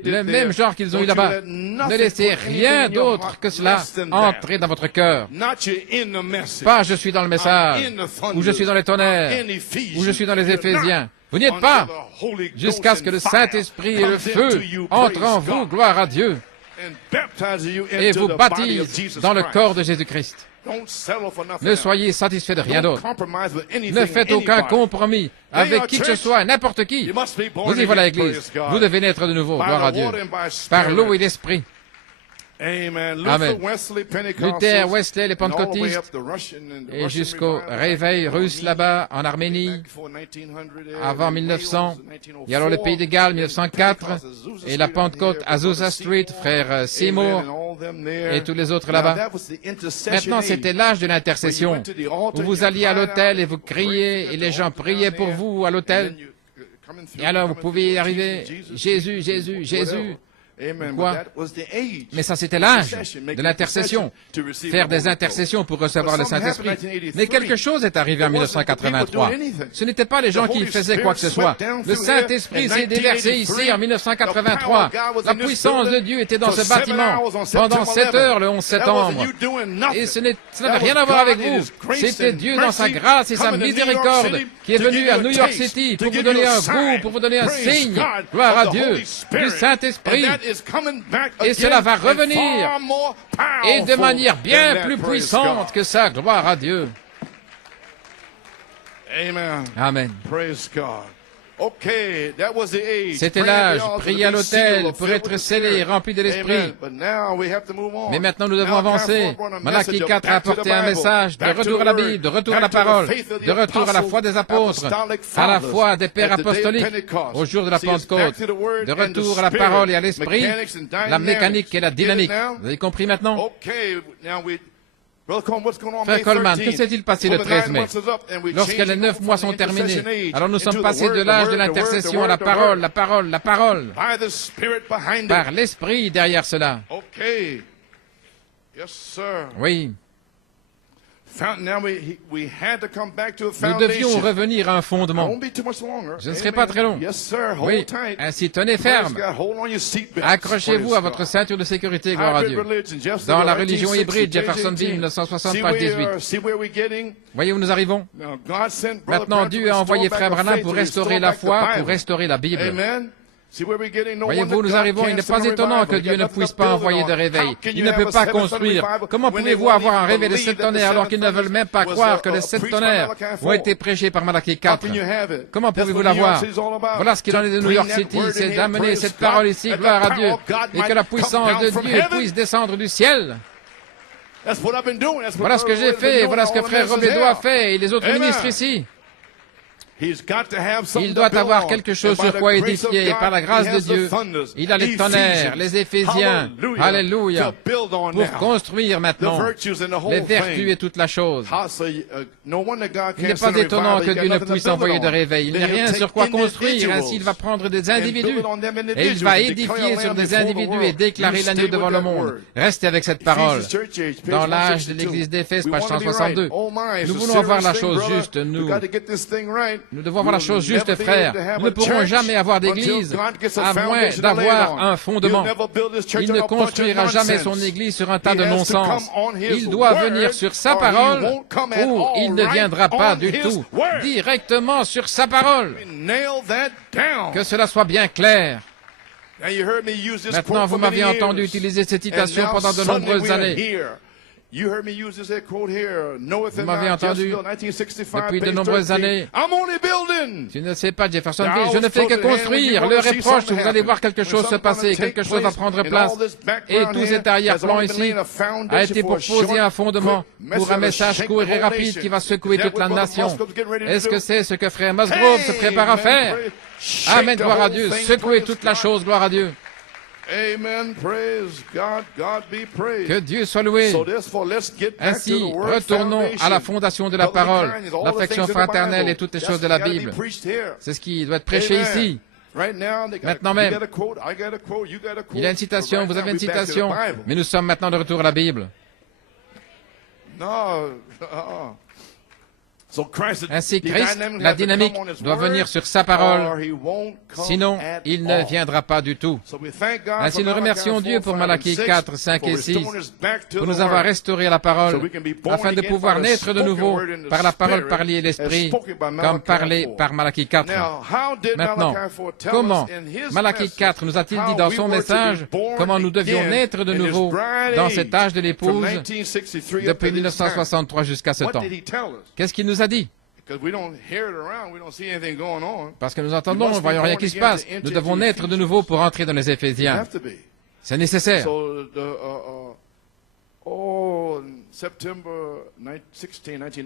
le même genre qu'ils ont eu là-bas. Ne laissez rien d'autre que cela entrer dans votre cœur. Pas je suis dans le message, ou je suis dans les tonnerres, ou je suis dans les Éphésiens. Vous n'y êtes pas jusqu'à ce que le Saint-Esprit et le feu entrent en vous, gloire à Dieu, et vous baptisent dans le corps de Jésus-Christ. Ne soyez satisfaits de rien d'autre. Ne faites aucun compromis avec qui que ce soit, n'importe qui. Vous y voilà l'Église. Vous devez naître de nouveau, gloire à Dieu, par l'eau et l'Esprit. Amen. Luther, Wesley, les pentecôtistes, et jusqu'au réveil russe là-bas, en Arménie, avant 1900, et alors le Pays de Galles, 1904, et la Pentecôte, Azusa Street, frère Seymour, et tous les autres là-bas. Maintenant, c'était l'âge de l'intercession, où vous alliez à l'hôtel et vous criez, et les gens priaient pour vous à l'hôtel, et alors vous pouviez y arriver, Jésus, Jésus, Jésus. Quoi? Mais ça, c'était l'âge de l'intercession. Faire des intercessions pour recevoir le Saint-Esprit. Mais quelque chose est arrivé en 1983. Ce n'étaient pas les gens qui faisaient quoi que ce soit. Le Saint-Esprit s'est déversé ici en 1983. La puissance de Dieu était dans ce bâtiment pendant 7 heures le 11 septembre. Et ça n'avait rien à voir avec vous. C'était Dieu dans sa grâce et sa miséricorde qui est venu à New York City pour vous donner un goût, pour vous donner un signe. Gloire à Dieu, du Saint-Esprit. Et cela va revenir, et de manière bien plus puissante que ça, gloire à Dieu. Amen. C'était l'âge, prier à l'autel pour être scellé, rempli de l'Esprit. Mais maintenant, nous devons avancer. Malachie 4 a apporté un message de retour à la Bible, de retour à la parole, de retour à la foi des apôtres, à la foi des pères apostoliques, au jour de la Pentecôte, de retour à la parole et à l'Esprit, la mécanique et la dynamique. Vous avez compris maintenant? Frère Coleman, que s'est-il passé le 13 mai? Lorsque les 9 mois sont terminés, alors nous sommes passés de l'âge de l'intercession à la parole, la parole, la parole, par l'Esprit derrière cela. Oui. Nous devions revenir à un fondement. Je ne serai pas très long. Oui, ainsi tenez ferme. Accrochez-vous à votre ceinture de sécurité, gloire à Dieu. Dans la religion hybride, Jeffersonville, 1960, page 18. Voyez où nous arrivons? Maintenant, Dieu a envoyé Frère Branham pour restaurer la foi, pour restaurer la Bible. Voyez-vous, nous arrivons, il n'est pas étonnant que Dieu ne puisse pas envoyer de réveil. Il ne peut pas construire. Comment pouvez-vous avoir un réveil de 7 tonnerres alors qu'ils ne veulent même pas croire que les 7 tonnerres ont été prêchés par Malachie 4? Comment pouvez-vous l'avoir? Voilà ce qu'il en est de New York City, c'est d'amener cette parole ici, gloire à Dieu, et que la puissance de Dieu puisse descendre du ciel. Voilà ce que j'ai fait, voilà ce que Frère Robledo a fait, et les autres ministres ici. Il doit avoir quelque chose sur quoi édifier. Par la grâce de Dieu, il a les tonnerres, les Éphésiens, alléluia, pour construire maintenant les vertus et toute la chose. Il n'est pas étonnant que Dieu ne puisse envoyer de réveil. Il n'y a rien sur quoi construire. Ainsi, il va prendre des individus et il va édifier sur des individus et déclarer l'agneau devant le monde. Restez avec cette parole. Dans l'âge de l'Église d'Éphèse, page 162, nous voulons avoir la chose juste. Nous devons avoir la chose juste, frère. Nous ne pourrons jamais avoir d'église à moins d'avoir un fondement. Il ne construira jamais son église sur un tas de non-sens. Il doit venir sur sa parole ou il ne viendra pas du tout. Directement sur sa parole. Que cela soit bien clair. Maintenant, vous m'aviez entendu utiliser cette citation pendant de nombreuses années. Vous m'avez entendu depuis de nombreuses années. Tu ne sais pas, Jeffersonville, je ne fais que construire. L'heure est proche, vous allez voir quelque chose se passer, quelque chose va prendre place. Et tout cet arrière-plan ici a été pour poser un fondement pour un message court et rapide qui va secouer toute la nation. Est-ce que c'est ce que Frère Musgrove se prépare à faire? Amen, gloire à Dieu. Secouer toute la chose, gloire à Dieu. Amen. Praise God. God be praised. Que Dieu soit loué. Ainsi, retournons à la fondation de la parole, l'affection fraternelle et toutes les choses de la Bible. C'est ce qui doit être prêché ici. Maintenant même, il y a une citation, vous avez une citation, mais nous sommes maintenant de retour à la Bible. Ainsi, Christ, la dynamique, doit venir sur sa parole, sinon il ne viendra pas du tout. Ainsi, nous remercions Dieu pour Malachie 4, 5 et 6, pour nous avoir restauré à la parole, afin de pouvoir naître de nouveau par la parole parlée et l'Esprit, comme parlé par Malachie 4. Maintenant, comment Malachie 4 nous a-t-il dit dans son message comment nous devions naître de nouveau dans cet âge de l'épouse depuis 1963 jusqu'à ce temps? Qu'est-ce qu'il nous a dit? Parce que nous entendons, nous ne voyons rien qui se passe. Nous devons naître de nouveau pour entrer dans les Éphésiens. C'est nécessaire.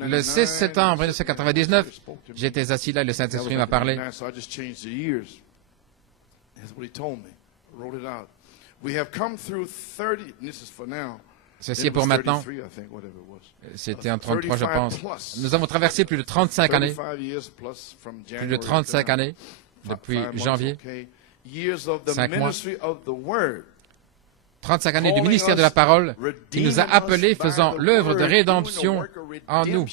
Le 16 septembre 1999, j'étais assis là et le Saint-Esprit m'a parlé. Ceci est pour maintenant. C'était en 33, je pense. Nous avons traversé plus de 35 années. Plus de 35 années, depuis janvier. 5 mois. 35 années du ministère de la parole qui nous a appelés faisant l'œuvre de rédemption en nous.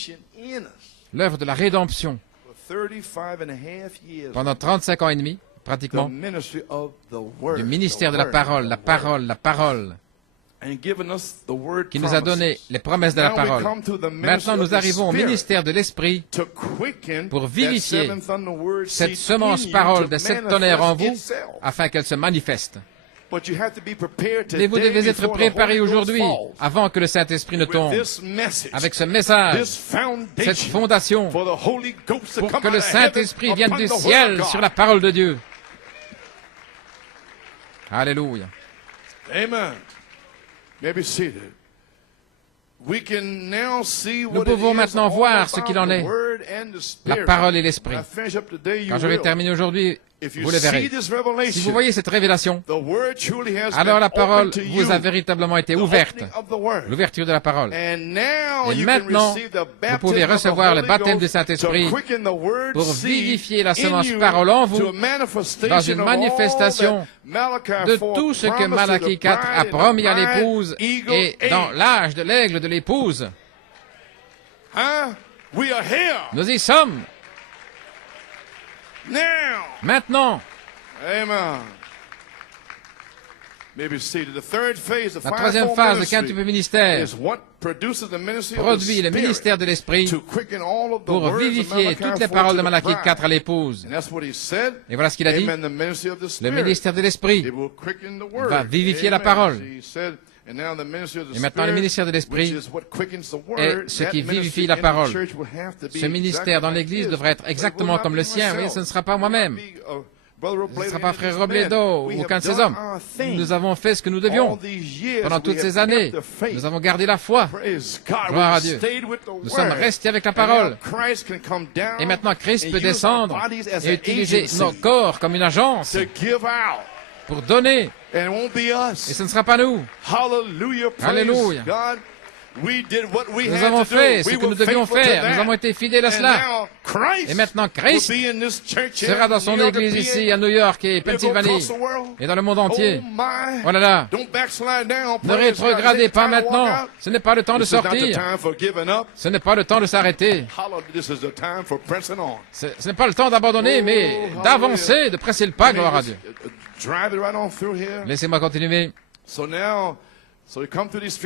L'œuvre de la rédemption. Pendant 35 ans et demi, pratiquement, du ministère de la parole, la parole, la parole, qui nous a donné les promesses de la parole. Maintenant, nous arrivons au ministère de l'Esprit pour vivifier cette semence parole de 7 tonnerres en vous, afin qu'elle se manifeste. Mais vous devez être préparés aujourd'hui, avant que le Saint-Esprit ne tombe, avec ce message, cette fondation, pour que le Saint-Esprit vienne du ciel sur la parole de Dieu. Alléluia. Amen. Maybe seated. Nous pouvons maintenant voir ce qu'il en est, la parole et l'esprit. Quand je vais terminer aujourd'hui, vous le verrez. Si vous voyez cette révélation, alors la parole vous a véritablement été ouverte, l'ouverture de la parole. Et maintenant, vous pouvez recevoir le baptême du Saint-Esprit pour vivifier la semence parole en vous dans une manifestation de tout ce que Malachie 4 a promis à l'épouse et dans l'âge de l'aigle de l'épouse. Nous y sommes. Maintenant, la troisième phase du quintuple ministère produit le ministère de l'Esprit pour vivifier toutes les paroles de Malachie 4 à l'épouse. Et voilà ce qu'il a dit. Le ministère de l'Esprit va vivifier la parole. Et maintenant, le ministère de l'Esprit est ce qui vivifie la parole. Ce ministère dans l'Église devrait être exactement comme le sien. Oui, ce ne sera pas moi-même. Ce ne sera pas frère Robledo ou aucun de ces hommes. Nous avons fait ce que nous devions. Pendant toutes ces années, nous avons gardé la foi. Gloire à Dieu. Nous sommes restés avec la parole. Et maintenant, Christ peut descendre et utiliser nos corps comme une agence pour donner. Et ce ne sera pas nous. Alléluia. Nous avons fait ce que nous devions faire. Nous avons été fidèles à cela. Et maintenant, Christ sera dans son Église ici, à New York et Pennsylvanie, et dans le monde entier. Oh là là. Ne rétrogradez pas maintenant. Ce n'est pas le temps de sortir. Ce n'est pas le temps de s'arrêter. Ce n'est pas le temps d'abandonner, mais d'avancer, de presser le pas, gloire à Dieu. Laissez-moi continuer.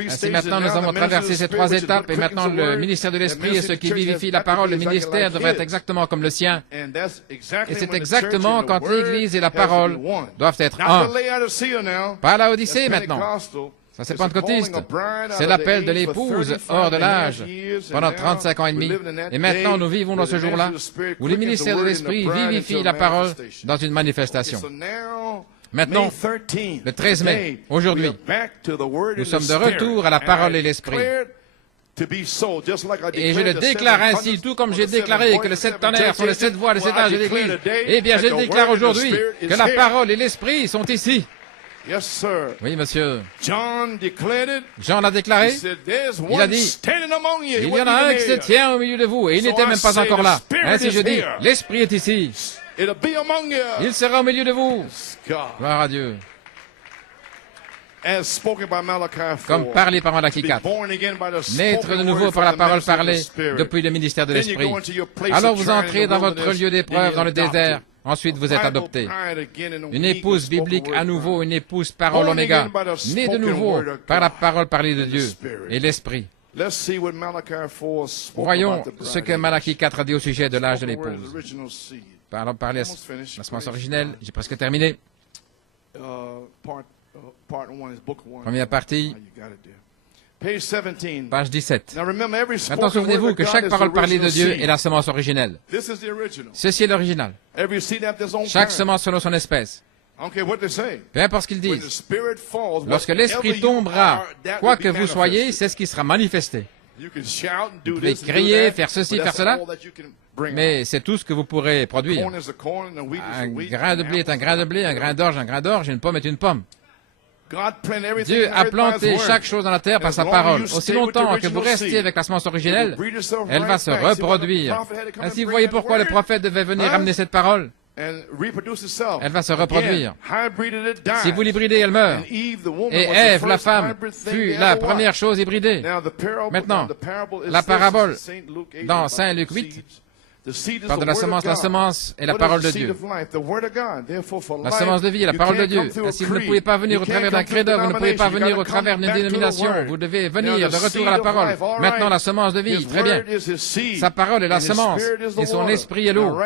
Ainsi maintenant, nous avons traversé ces trois étapes et maintenant le ministère de l'Esprit est ce qui vivifie la parole. Le ministère devrait être exactement comme le sien. Et c'est exactement quand l'Église et la parole doivent être un. Pas la Odyssée maintenant. Ça, c'est pentecôtiste. C'est l'appel de l'épouse hors de l'âge pendant 35 ans et demi. Et maintenant, nous vivons dans ce jour-là où le ministère de l'Esprit vivifie la parole dans une manifestation. Maintenant, le 13 mai, aujourd'hui, nous sommes de retour à la parole et l'esprit. Et je le déclare ainsi, tout comme j'ai déclaré que les 7 tonnerres sont les 7 voix de cet âge de l'Église. Eh bien, je déclare aujourd'hui que la parole et l'esprit sont ici. Oui, monsieur. Jean l'a déclaré. Il a dit, il y en a un qui se tient au milieu de vous, et il n'était même pas encore là. Ainsi je dis, l'esprit est ici. Il sera au milieu de vous. Gloire à Dieu. Comme parlé par Malachie 4. Naître de nouveau par la parole parlée depuis le ministère de l'Esprit. Alors vous entrez dans votre lieu d'épreuve dans le désert. Ensuite vous êtes adopté. Une épouse biblique à nouveau, une épouse parole oméga. Née de nouveau par la parole parlée de Dieu et l'Esprit. Voyons ce que Malachie 4 a dit au sujet de l'âge de l'épouse. Par la semence originelle, j'ai presque terminé. Première partie, page 17. Maintenant, souvenez-vous que chaque parole parlée de Dieu est la semence originelle. Ceci est l'original. Chaque semence selon son espèce. Peu importe ce qu'ils disent. Lorsque l'Esprit tombera, quoi que vous soyez, c'est ce qui sera manifesté. Vous pouvez crier, faire ceci, faire cela, mais c'est tout ce que vous pourrez produire. Un grain de blé est un grain de blé, un grain d'orge, une pomme est une pomme. Dieu a planté chaque chose dans la terre par sa parole. Aussi longtemps que vous restiez avec la semence originelle, elle va se reproduire. Ainsi, vous voyez pourquoi le prophète devait venir amener cette parole. Elle va se reproduire. Si vous l'hybridez, elle meurt. Et Ève, la femme, fut la première chose hybridée. Maintenant, la parabole dans Saint Luc 8 Par de la semence est la parole de Dieu. La semence de vie est la parole de Dieu. Ainsi, vous ne pouvez pas venir au travers d'un credo, vous ne pouvez pas venir au travers d'une dénomination. Vous devez venir de retour à la parole. Maintenant, la semence de vie, très bien. Sa parole est la semence et son esprit est l'eau.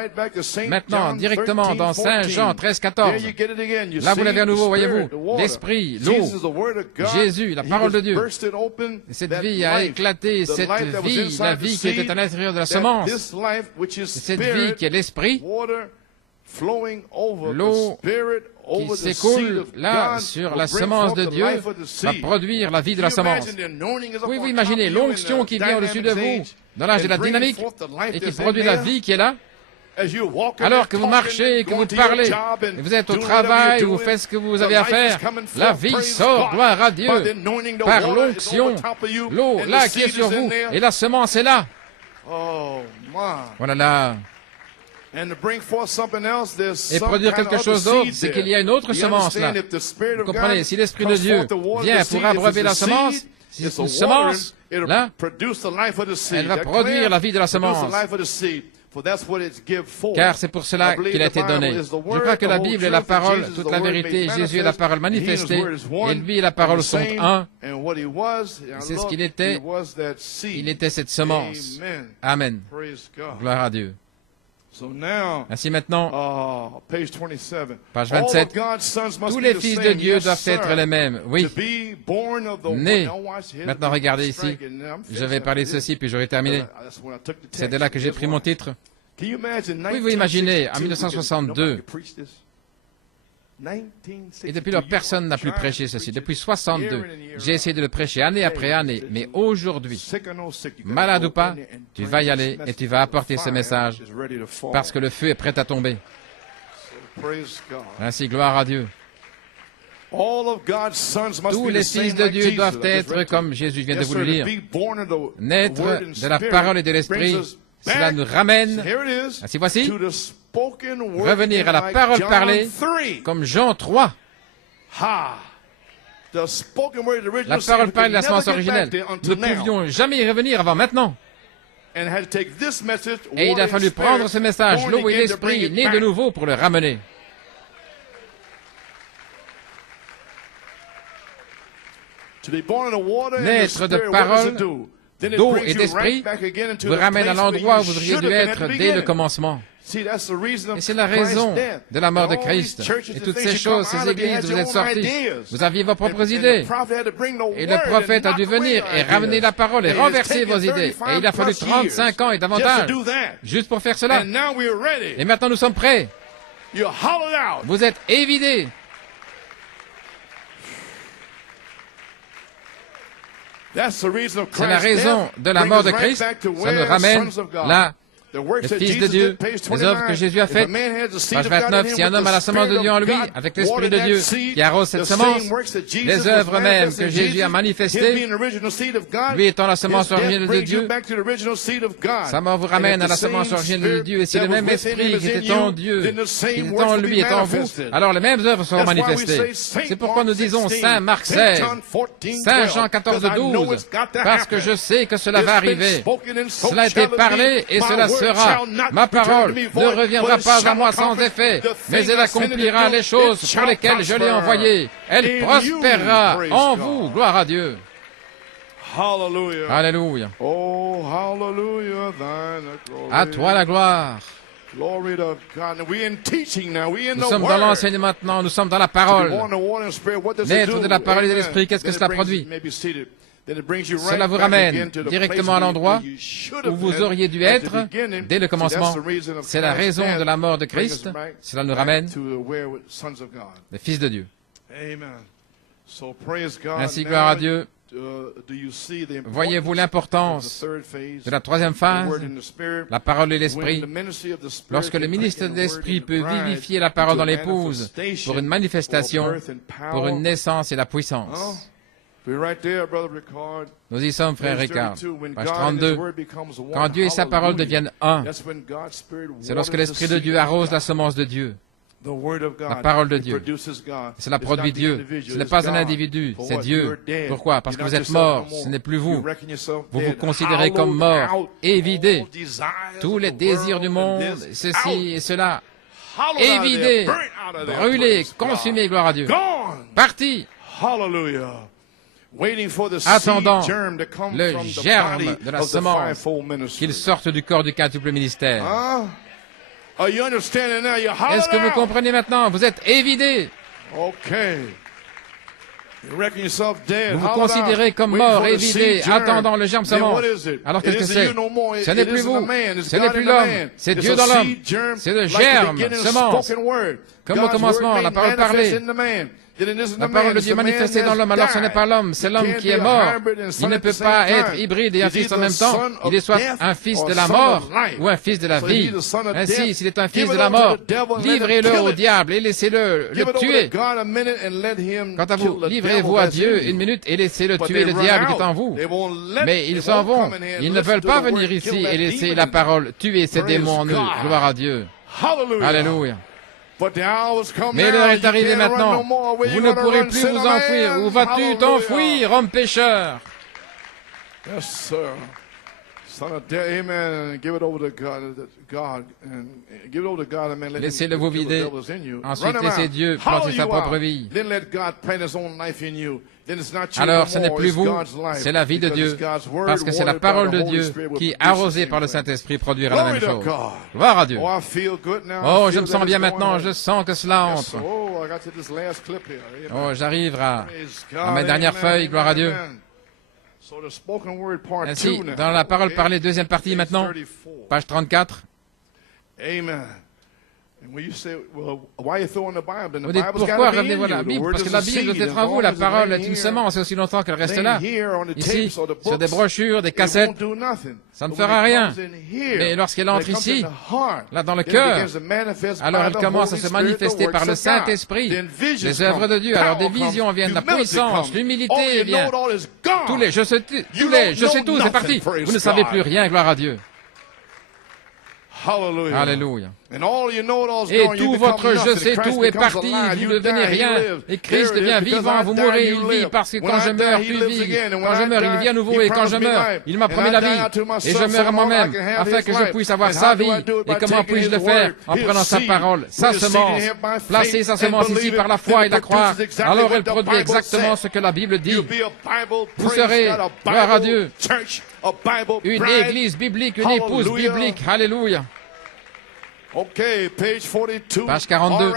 Maintenant, directement dans Saint Jean 13, 14. Là, vous l'avez à nouveau, voyez-vous. L'esprit, l'eau, Jésus, la parole de Dieu. Et cette vie a éclaté, cette vie, la vie qui était à l'intérieur de la semence. Et cette vie qui est l'esprit, l'eau qui s'écoule là sur la semence de Dieu va produire la vie de la semence. Pouvez-vous imaginer l'onction qui vient au-dessus de vous dans l'âge de la dynamique et qui produit la vie qui est là? Alors que vous marchez, que vous parlez, et vous êtes au travail, vous faites ce que vous avez à faire, la vie sort, gloire à Dieu, par l'onction, l'eau là qui est sur vous, et la semence est là. Voilà là. Et produire quelque chose d'autre, c'est qu'il y a une autre semence là. Vous comprenez, si l'Esprit de Dieu vient pour abreuver la semence, si c'est une semence, là, elle va produire la vie de la semence. Car c'est pour cela qu'il a été donné. Je crois que la Bible est la parole, toute la vérité. Jésus est la parole manifestée, et lui et la parole sont un. C'est ce qu'il était. Il était cette semence. Amen. Gloire à Dieu. Ainsi maintenant, page 27, tous les fils de Dieu doivent être les mêmes. Oui, nés. Maintenant regardez ici, je vais parler de ceci puis j'aurai terminé. C'est de là que j'ai pris mon titre. Pouvez-vous imaginer, en 1962, et depuis lors, personne n'a plus prêché ceci. Depuis 62, j'ai essayé de le prêcher année après année. Mais aujourd'hui, malade ou pas, tu vas y aller et tu vas apporter ce message parce que le feu est prêt à tomber. Ainsi, gloire à Dieu. Tous les fils de Dieu doivent être, comme Jésus vient de vous le lire, naître de la parole et de l'esprit. Cela nous ramène, ainsi voici, revenir à la parole parlée comme Jean 3. La parole parlée de la semence originelle. Nous ne pouvions jamais y revenir avant maintenant. Et il a fallu prendre ce message, l'eau et l'esprit, nés de nouveau, pour le ramener. Naître de parole, d'eau et d'esprit vous ramène à l'endroit où vous auriez dû être dès le commencement. Et c'est la raison de la mort de Christ. Et toutes ces choses, ces églises, vous êtes sortis. Vous aviez vos propres idées. Et le prophète a dû venir et ramener la parole et renverser vos idées. Et il a fallu 35 ans et davantage juste pour faire cela. Et maintenant nous sommes prêts. Vous êtes évidés. C'est la raison de la mort de Christ. Ça nous ramène là. Le Fils de Dieu, les œuvres que Jésus a faites. Page 29, si un homme a la semence de Dieu en lui, avec l'Esprit de Dieu qui arrose cette semence, les œuvres mêmes que Jésus a manifestées, lui étant la semence originelle de Dieu, sa mort vous ramène à la semence originelle de Dieu, et si le même Esprit qui était en Dieu, qui est en lui, est en vous, alors les mêmes œuvres seront manifestées. C'est pourquoi nous disons Saint Marc 16, Saint Jean 14, 12, parce que je sais que cela va arriver. Cela a été parlé et cela sera. Ma parole ne reviendra pas à moi sans effet, mais elle accomplira les choses pour lesquelles je l'ai envoyée. Elle prospérera en vous. Gloire à Dieu. Alléluia. À toi la gloire. Nous sommes dans l'enseignement maintenant, nous sommes dans la parole. Naître de la parole et de l'esprit, qu'est-ce que cela produit? Cela vous ramène directement à l'endroit où vous auriez dû être dès le commencement. C'est la raison de la mort de Christ. Cela nous ramène les fils de Dieu. Ainsi, gloire à Dieu. Voyez-vous l'importance de la troisième phase, la parole et l'esprit? Lorsque le ministre de l'Esprit peut vivifier la parole dans l'épouse pour une manifestation, pour une naissance et la puissance. Nous y sommes, frère Ricard. Page 32. Quand Dieu et sa parole deviennent un, c'est lorsque l'Esprit de Dieu arrose la semence de Dieu. La parole de Dieu. Cela produit Dieu. Ce n'est pas un individu, c'est Dieu. Pourquoi? Parce que vous êtes mort, ce n'est plus vous. Vous vous considérez comme mort et vidé. Tous les désirs du monde, ceci et cela, évidés, brûlés, consumés, gloire à Dieu. Parti. Attendant le germe de la semence qu'il sorte du corps du quintuple ministère. Est-ce que vous comprenez maintenant? Vous êtes évidé. Vous vous considérez comme mort, évidé, attendant le germe semence. Alors qu'est-ce que c'est? Ce n'est plus vous, ce n'est plus l'homme, c'est Dieu dans l'homme. C'est le germe, semence. Comme au commencement, la parole parlée. La parole de Dieu manifestée dans l'homme, alors ce n'est pas l'homme, c'est l'homme qui est mort. Il ne peut pas être hybride et un fils en même temps. Il est soit un fils de la mort ou un fils de la vie. Ainsi, s'il est un fils de la mort, livrez-le au diable et laissez-le le tuer. Quant à vous, livrez-vous à Dieu une minute et laissez-le tuer le diable qui est en vous. Mais ils s'en vont. Ils ne veulent pas venir ici et laisser la parole tuer ces démons en eux. Gloire à Dieu. Alléluia. Mais l'heure est arrivée maintenant. Vous ne pourrez plus vous enfouir. Où vas-tu t'enfouir, homme pécheur? Laissez-le vous vider. Ensuite, laissez Dieu planter sa propre vie. Alors, ce n'est plus vous, c'est la vie de Dieu, parce que c'est la parole de Dieu qui, arrosée par le Saint-Esprit, produira la même chose. Gloire à Dieu. Oh, je me sens bien maintenant, je sens que cela entre. Oh, j'arrive à ma dernière feuille, gloire à Dieu. Ainsi, dans la parole parlée, deuxième partie maintenant, page 34. Amen. Vous dites, pourquoi revenez-vous à la Bible? Parce que la Bible doit être en vous. La parole est une semence aussi longtemps qu'elle reste là. Ici, sur des brochures, des cassettes, ça ne fera rien. Mais lorsqu'elle entre ici, là dans le cœur, alors elle commence à se manifester par le Saint-Esprit, les œuvres de Dieu. Alors des visions viennent, la puissance, l'humilité vient. Je sais tout, c'est parti. Vous ne savez plus rien, gloire à Dieu. Alléluia. Et tout votre je sais tout est parti, vous ne devenez rien. Et Christ devient vivant, vous mourrez, il vit, parce que quand je meurs, tu vis. Quand je meurs, il vit à nouveau, et quand je meurs, il m'a promis la vie. Et je meurs à moi-même, afin que je puisse avoir sa vie. Et comment puis-je le faire? En prenant sa parole, sa semence. Placer sa semence ici par la foi et la croire. Alors elle produit exactement ce que la Bible dit. Vous serez, gloire à Dieu, une église biblique, une épouse biblique. Alléluia. Page 42.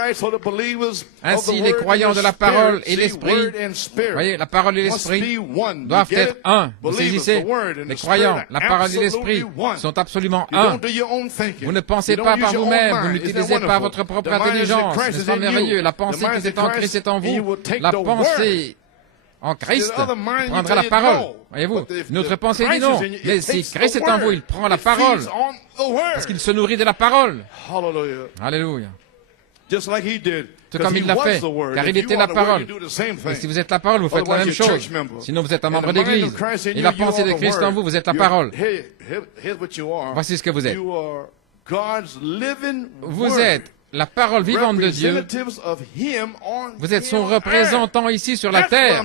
Ainsi, les croyants de la parole et l'esprit, voyez, la parole et l'esprit doivent être un. Vous saisissez? Les croyants, la parole et l'esprit sont absolument un. Vous ne pensez pas par vous-même, vous n'utilisez pas votre propre intelligence. C'est pas merveilleux. La pensée qui est en Christ est en vous. La pensée en Christ prendra la parole. Voyez-vous, notre pensée dit non. Mais si Christ est en vous, il prend la parole. Parce qu'il se nourrit de la parole. Alléluia. Tout comme il l'a fait, car il était la parole. Et si vous êtes la parole, vous faites la même chose. Sinon, vous êtes un membre d'église. Et la pensée de Christ en vous, vous êtes la parole. Voici ce que vous êtes. Vous êtes la parole vivante de Dieu. Vous êtes son représentant ici sur la terre.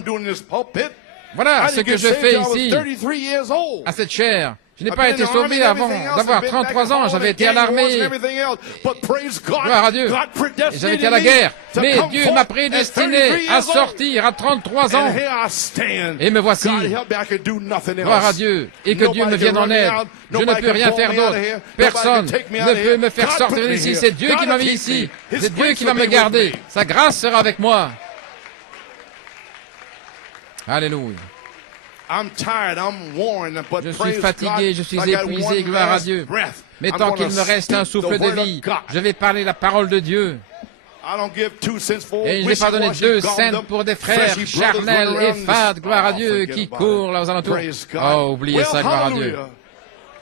Voilà ce que je fais ici, à cette chair. Je n'ai pas été sauvé avant d'avoir 33 ans. J'avais été à l'armée. Gloire à Dieu. J'avais été à la guerre. Mais Dieu m'a prédestiné à sortir à 33 ans. Et me voici. Gloire à Dieu. Et que Dieu me vienne en aide. Je ne peux rien faire d'autre. Personne ne peut me faire sortir d'ici. C'est Dieu qui m'a mis ici. C'est Dieu qui va me garder. Sa grâce sera avec moi. Alléluia. Je suis fatigué, je suis épuisé, gloire à Dieu. Mais tant qu'il me reste un souffle de vie, je vais parler la parole de Dieu. Et je n'ai pas donné 2 cents pour des frères charnels et fades, gloire à Dieu, qui courent là aux alentours. Oh, oubliez ça, gloire à Dieu.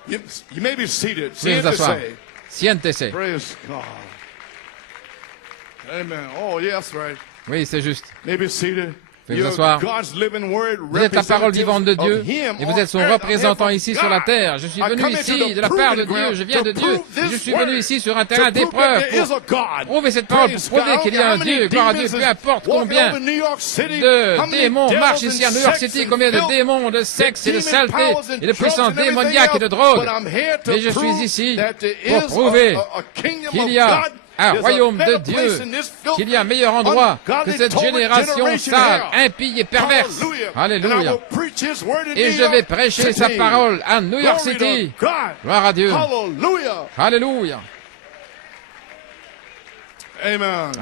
Veuillez vous asseoir. Siéntese. Oui, c'est juste. Pouvez vous asseoir. Vous êtes la parole vivante de Dieu et vous êtes son représentant ici sur la terre. Je suis venu ici de la part de Dieu, je viens de Dieu et je suis venu ici sur un terrain d'épreuve pour prouver cette parole, pour prouver qu'il y a un Dieu, gloire à Dieu, peu importe combien de démons marchent ici à New York City, combien de démons de sexe et de saleté et de puissance démoniaque et de drogue. Mais je suis ici pour prouver qu'il y a un royaume de Dieu, qu'il y a un meilleur endroit que cette génération sale, impie et perverse. Alléluia. Et je vais prêcher sa parole à New York City. Gloire à Dieu. Alléluia. Amen.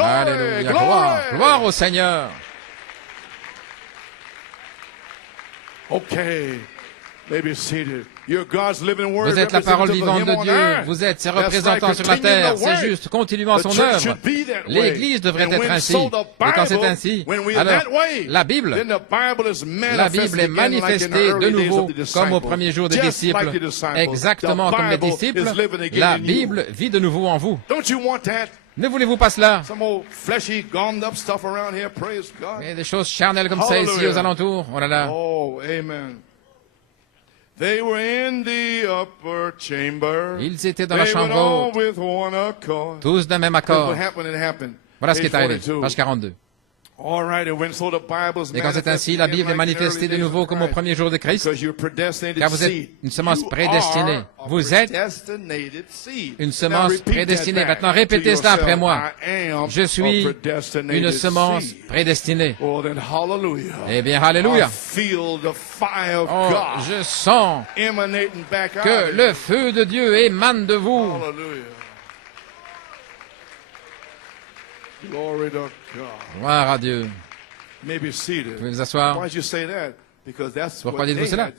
Alléluia. Gloire au Seigneur. Okay. Maybe seated. You're God's living word. Vous êtes la parole vivante de Dieu. Vous êtes ses représentants sur la terre. C'est juste, continuellement son œuvre. L'Église devrait être ainsi. Et quand c'est ainsi, alors la Bible est manifestée de nouveau comme au premier jour des disciples. Exactement comme les disciples, la Bible vit de nouveau en vous. Ne voulez-vous pas cela? Il y a des choses charnelles comme ça ici aux alentours. Oh là là. Oh, amen. They were in the upper chamber. Ils étaient dans la chambre haute, tous d'un même accord. Voilà ce qui est arrivé. Page 42. Et quand c'est ainsi, la Bible est manifestée de nouveau comme au premier jour de Christ, car vous êtes une semence prédestinée. Vous êtes une semence prédestinée. Maintenant, répétez cela après moi. Je suis une semence prédestinée. Eh bien, alléluia. Oh, je sens que le feu de Dieu émane de vous. Gloire à Dieu. Vous pouvez vous asseoir. Pourquoi dites-vous cela?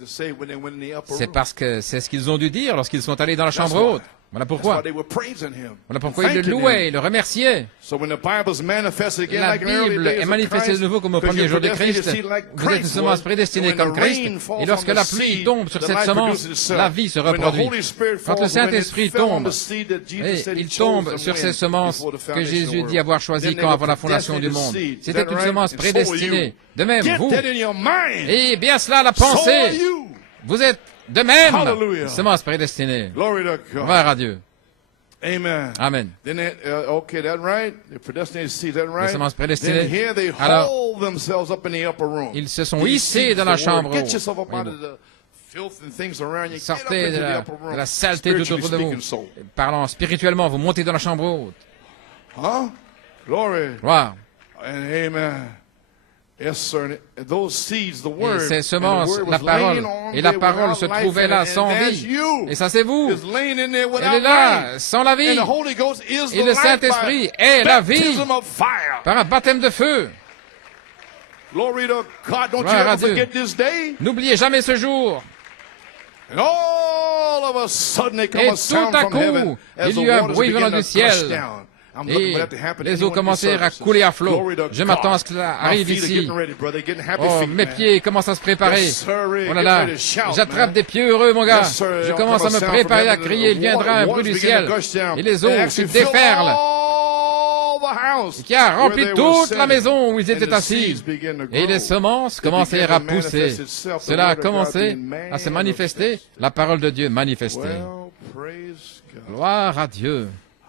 C'est parce que c'est ce qu'ils ont dû dire lorsqu'ils sont allés dans la chambre haute. Voilà pourquoi. Voilà pourquoi ils le louaient, ils le remerciaient. La Bible est manifestée de nouveau comme au premier jour de Christ. Vous êtes une semence prédestinée comme Christ. Et lorsque la pluie tombe sur cette semence, la vie se reproduit. Quand le Saint-Esprit tombe, et il tombe sur ces semences que Jésus dit avoir choisies quand avant la fondation du monde. C'était une semence prédestinée. De même, vous. Et bien cela, la pensée. Vous êtes de même, semence prédestinée. Gloire à Dieu. Amen. Les semences prédestinées. Alors, ils se sont hissés dans la chambre haute. Sortez de la saleté tout autour de vous. Parlant spirituellement, vous montez dans la chambre haute. Gloire. Et ces semences, la parole, et la parole se trouvait là sans vie. Et ça c'est vous. Elle est là, sans la vie. Et le Saint-Esprit est la vie par un baptême de feu. Gloire à Dieu. N'oubliez jamais ce jour. Et tout à coup, il y eut un bruit venant du ciel. Et les eaux commencèrent à couler à flot. Je m'attends à ce que cela arrive ici. Oh, mes pieds commencent à se préparer. Oh là là, j'attrape des pieds heureux, mon gars. Je commence à me préparer à crier. Il viendra un bruit du ciel. Et les eaux se déferlent. Qui a rempli toute la maison où ils étaient assis. Et les semences commencèrent à pousser. Cela a commencé à se manifester. La parole de Dieu manifestée. Gloire à Dieu.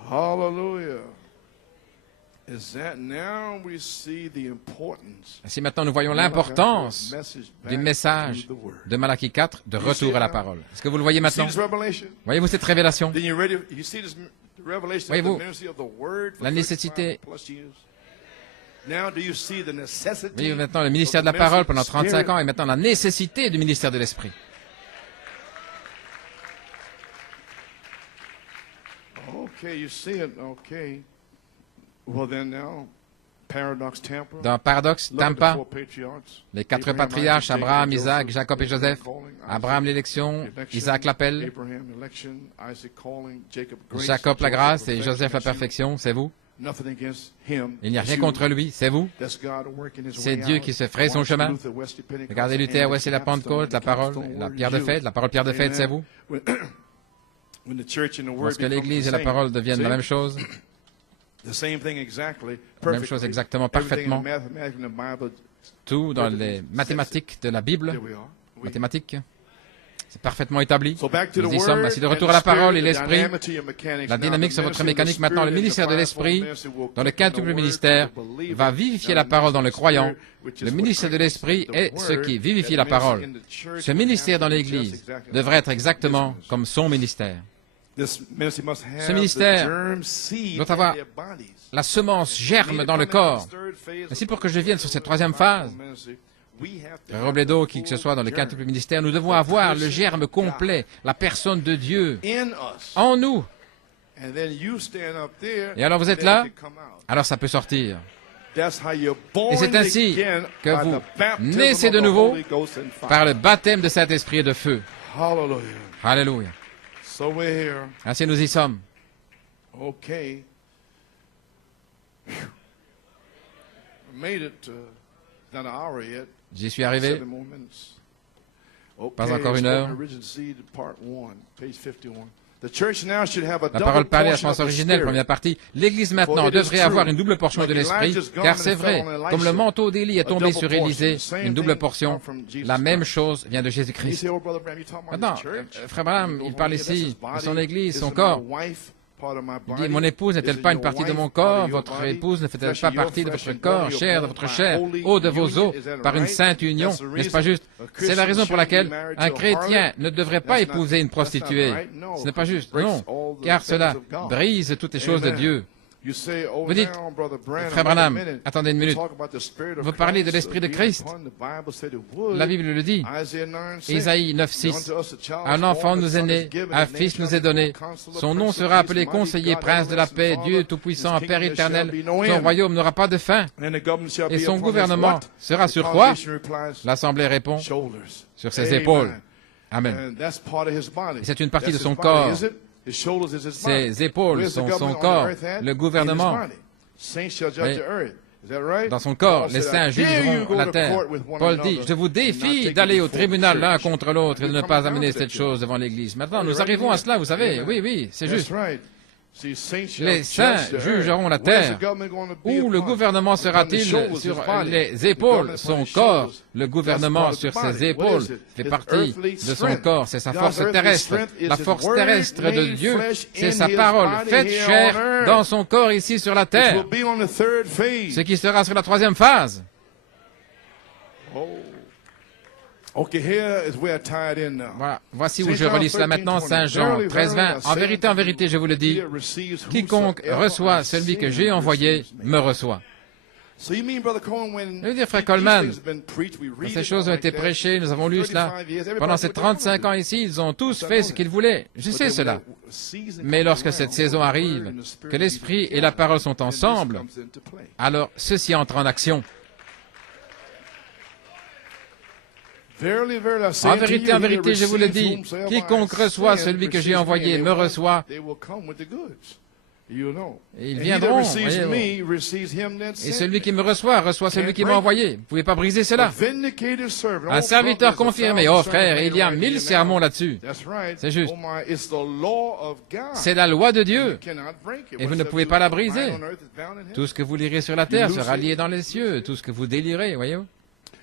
Hallelujah. Ainsi maintenant nous voyons l'importance du message de Malachie 4 de retour à la parole. Est-ce que vous le voyez maintenant? Voyez-vous cette révélation? Voyez-vous la nécessité? Voyez maintenant le ministère de la parole pendant 35 ans et maintenant la nécessité du ministère de l'Esprit. Okay, you see it. Okay. Well then now, Paradox Tampa. Dans Paradoxe Tampa, les quatre patriarches, Abraham, Isaac, Jacob et Joseph. Abraham l'élection, Isaac l'appel, Jacob la grâce et Joseph la perfection, c'est vous. Il n'y a rien contre lui, c'est vous. C'est Dieu qui se ferait son chemin. Regardez Luther, Wesley, la Pentecôte, la parole, la pierre de fête, c'est vous. Lorsque l'Église et la parole deviennent la même chose, Même chose exactement, parfaitement. Tout dans les mathématiques de la Bible, mathématiques, c'est parfaitement établi. Nous y sommes. Ainsi, de retour à la parole et l'esprit, la dynamique sur votre mécanique. Maintenant, le ministère de l'esprit, dans le quintuple ministère, va vivifier la parole dans le croyant. Le ministère de l'esprit est ce qui vivifie la parole. Ce ministère dans l'Église devrait être exactement comme son ministère. Ce ministère doit avoir la semence germe dans le corps. Ainsi, pour que je vienne sur cette troisième phase, Robledo, qui que ce soit dans le quintuple ministère, nous devons avoir le germe complet, la personne de Dieu en nous. Et alors vous êtes là, alors ça peut sortir. Et c'est ainsi que vous naissez de nouveau par le baptême de Saint-Esprit et de feu. Alléluia. Ainsi nous y sommes. J'y suis arrivé. Pas encore une heure. La parole parlée à sens originel, première partie. L'Église maintenant devrait avoir une double portion de l'Esprit, car c'est vrai, comme le manteau d'Élie est tombé sur Élisée, une double portion, la même chose vient de Jésus-Christ. Maintenant, Frère Branham, il parle ici de son Église, son corps. Il dit, mon épouse n'est-elle pas une partie de mon corps? Votre épouse ne fait-elle pas partie de votre corps, chair de votre chair, eau de vos os, par une sainte union? N'est-ce pas juste? C'est la raison pour laquelle un chrétien ne devrait pas épouser une prostituée. Ce n'est pas juste, non, car cela brise toutes les choses de Dieu. Vous dites, Frère Branham, attendez une minute, vous parlez de l'Esprit de Christ. La Bible le dit. Ésaïe 9:6. Un enfant nous est né, un fils nous est donné. Son nom sera appelé Conseiller, Prince de la paix, Dieu Tout-Puissant, Père éternel. Son royaume n'aura pas de fin. Et son gouvernement sera sur quoi? L'Assemblée répond, sur ses épaules. Amen. Et c'est une partie de son corps. Ses épaules sont son corps, le gouvernement. Dans son corps, les saints jugeront la terre. Paul dit, je vous défie d'aller au tribunal l'un contre l'autre et de ne pas amener cette chose devant l'Église. Maintenant, nous arrivons à cela, vous savez. Oui, c'est juste. Les saints jugeront la terre. Où le gouvernement sera-t-il sur les épaules? Son corps, le gouvernement sur ses épaules fait partie de son corps. C'est sa force terrestre. La force terrestre de Dieu, c'est sa parole faite chair dans son corps ici sur la terre. Ce qui sera sur la troisième phase. Voilà. Voici où je relis cela maintenant, Saint Jean 13:20. En vérité, je vous le dis, quiconque reçoit celui que j'ai envoyé me reçoit. Je veux dire, Frère Coleman, ces choses ont été prêchées, nous avons lu cela. Pendant ces 35 ans ici, ils ont tous fait ce qu'ils voulaient. Je sais cela. Mais lorsque cette saison arrive, que l'Esprit et la parole sont ensemble, alors ceci entre en action. En vérité, je vous le dis, quiconque reçoit celui que j'ai envoyé me reçoit. Et ils viendront. Et celui qui me reçoit, reçoit celui qui m'a envoyé. Vous ne pouvez pas briser cela. Un serviteur confirmé. Oh frère, il y a 1000 sermons là-dessus. C'est juste. C'est la loi de Dieu. Et vous ne pouvez pas la briser. Tout ce que vous lirez sur la terre sera lié dans les cieux. Tout ce que vous délirez, voyez-vous.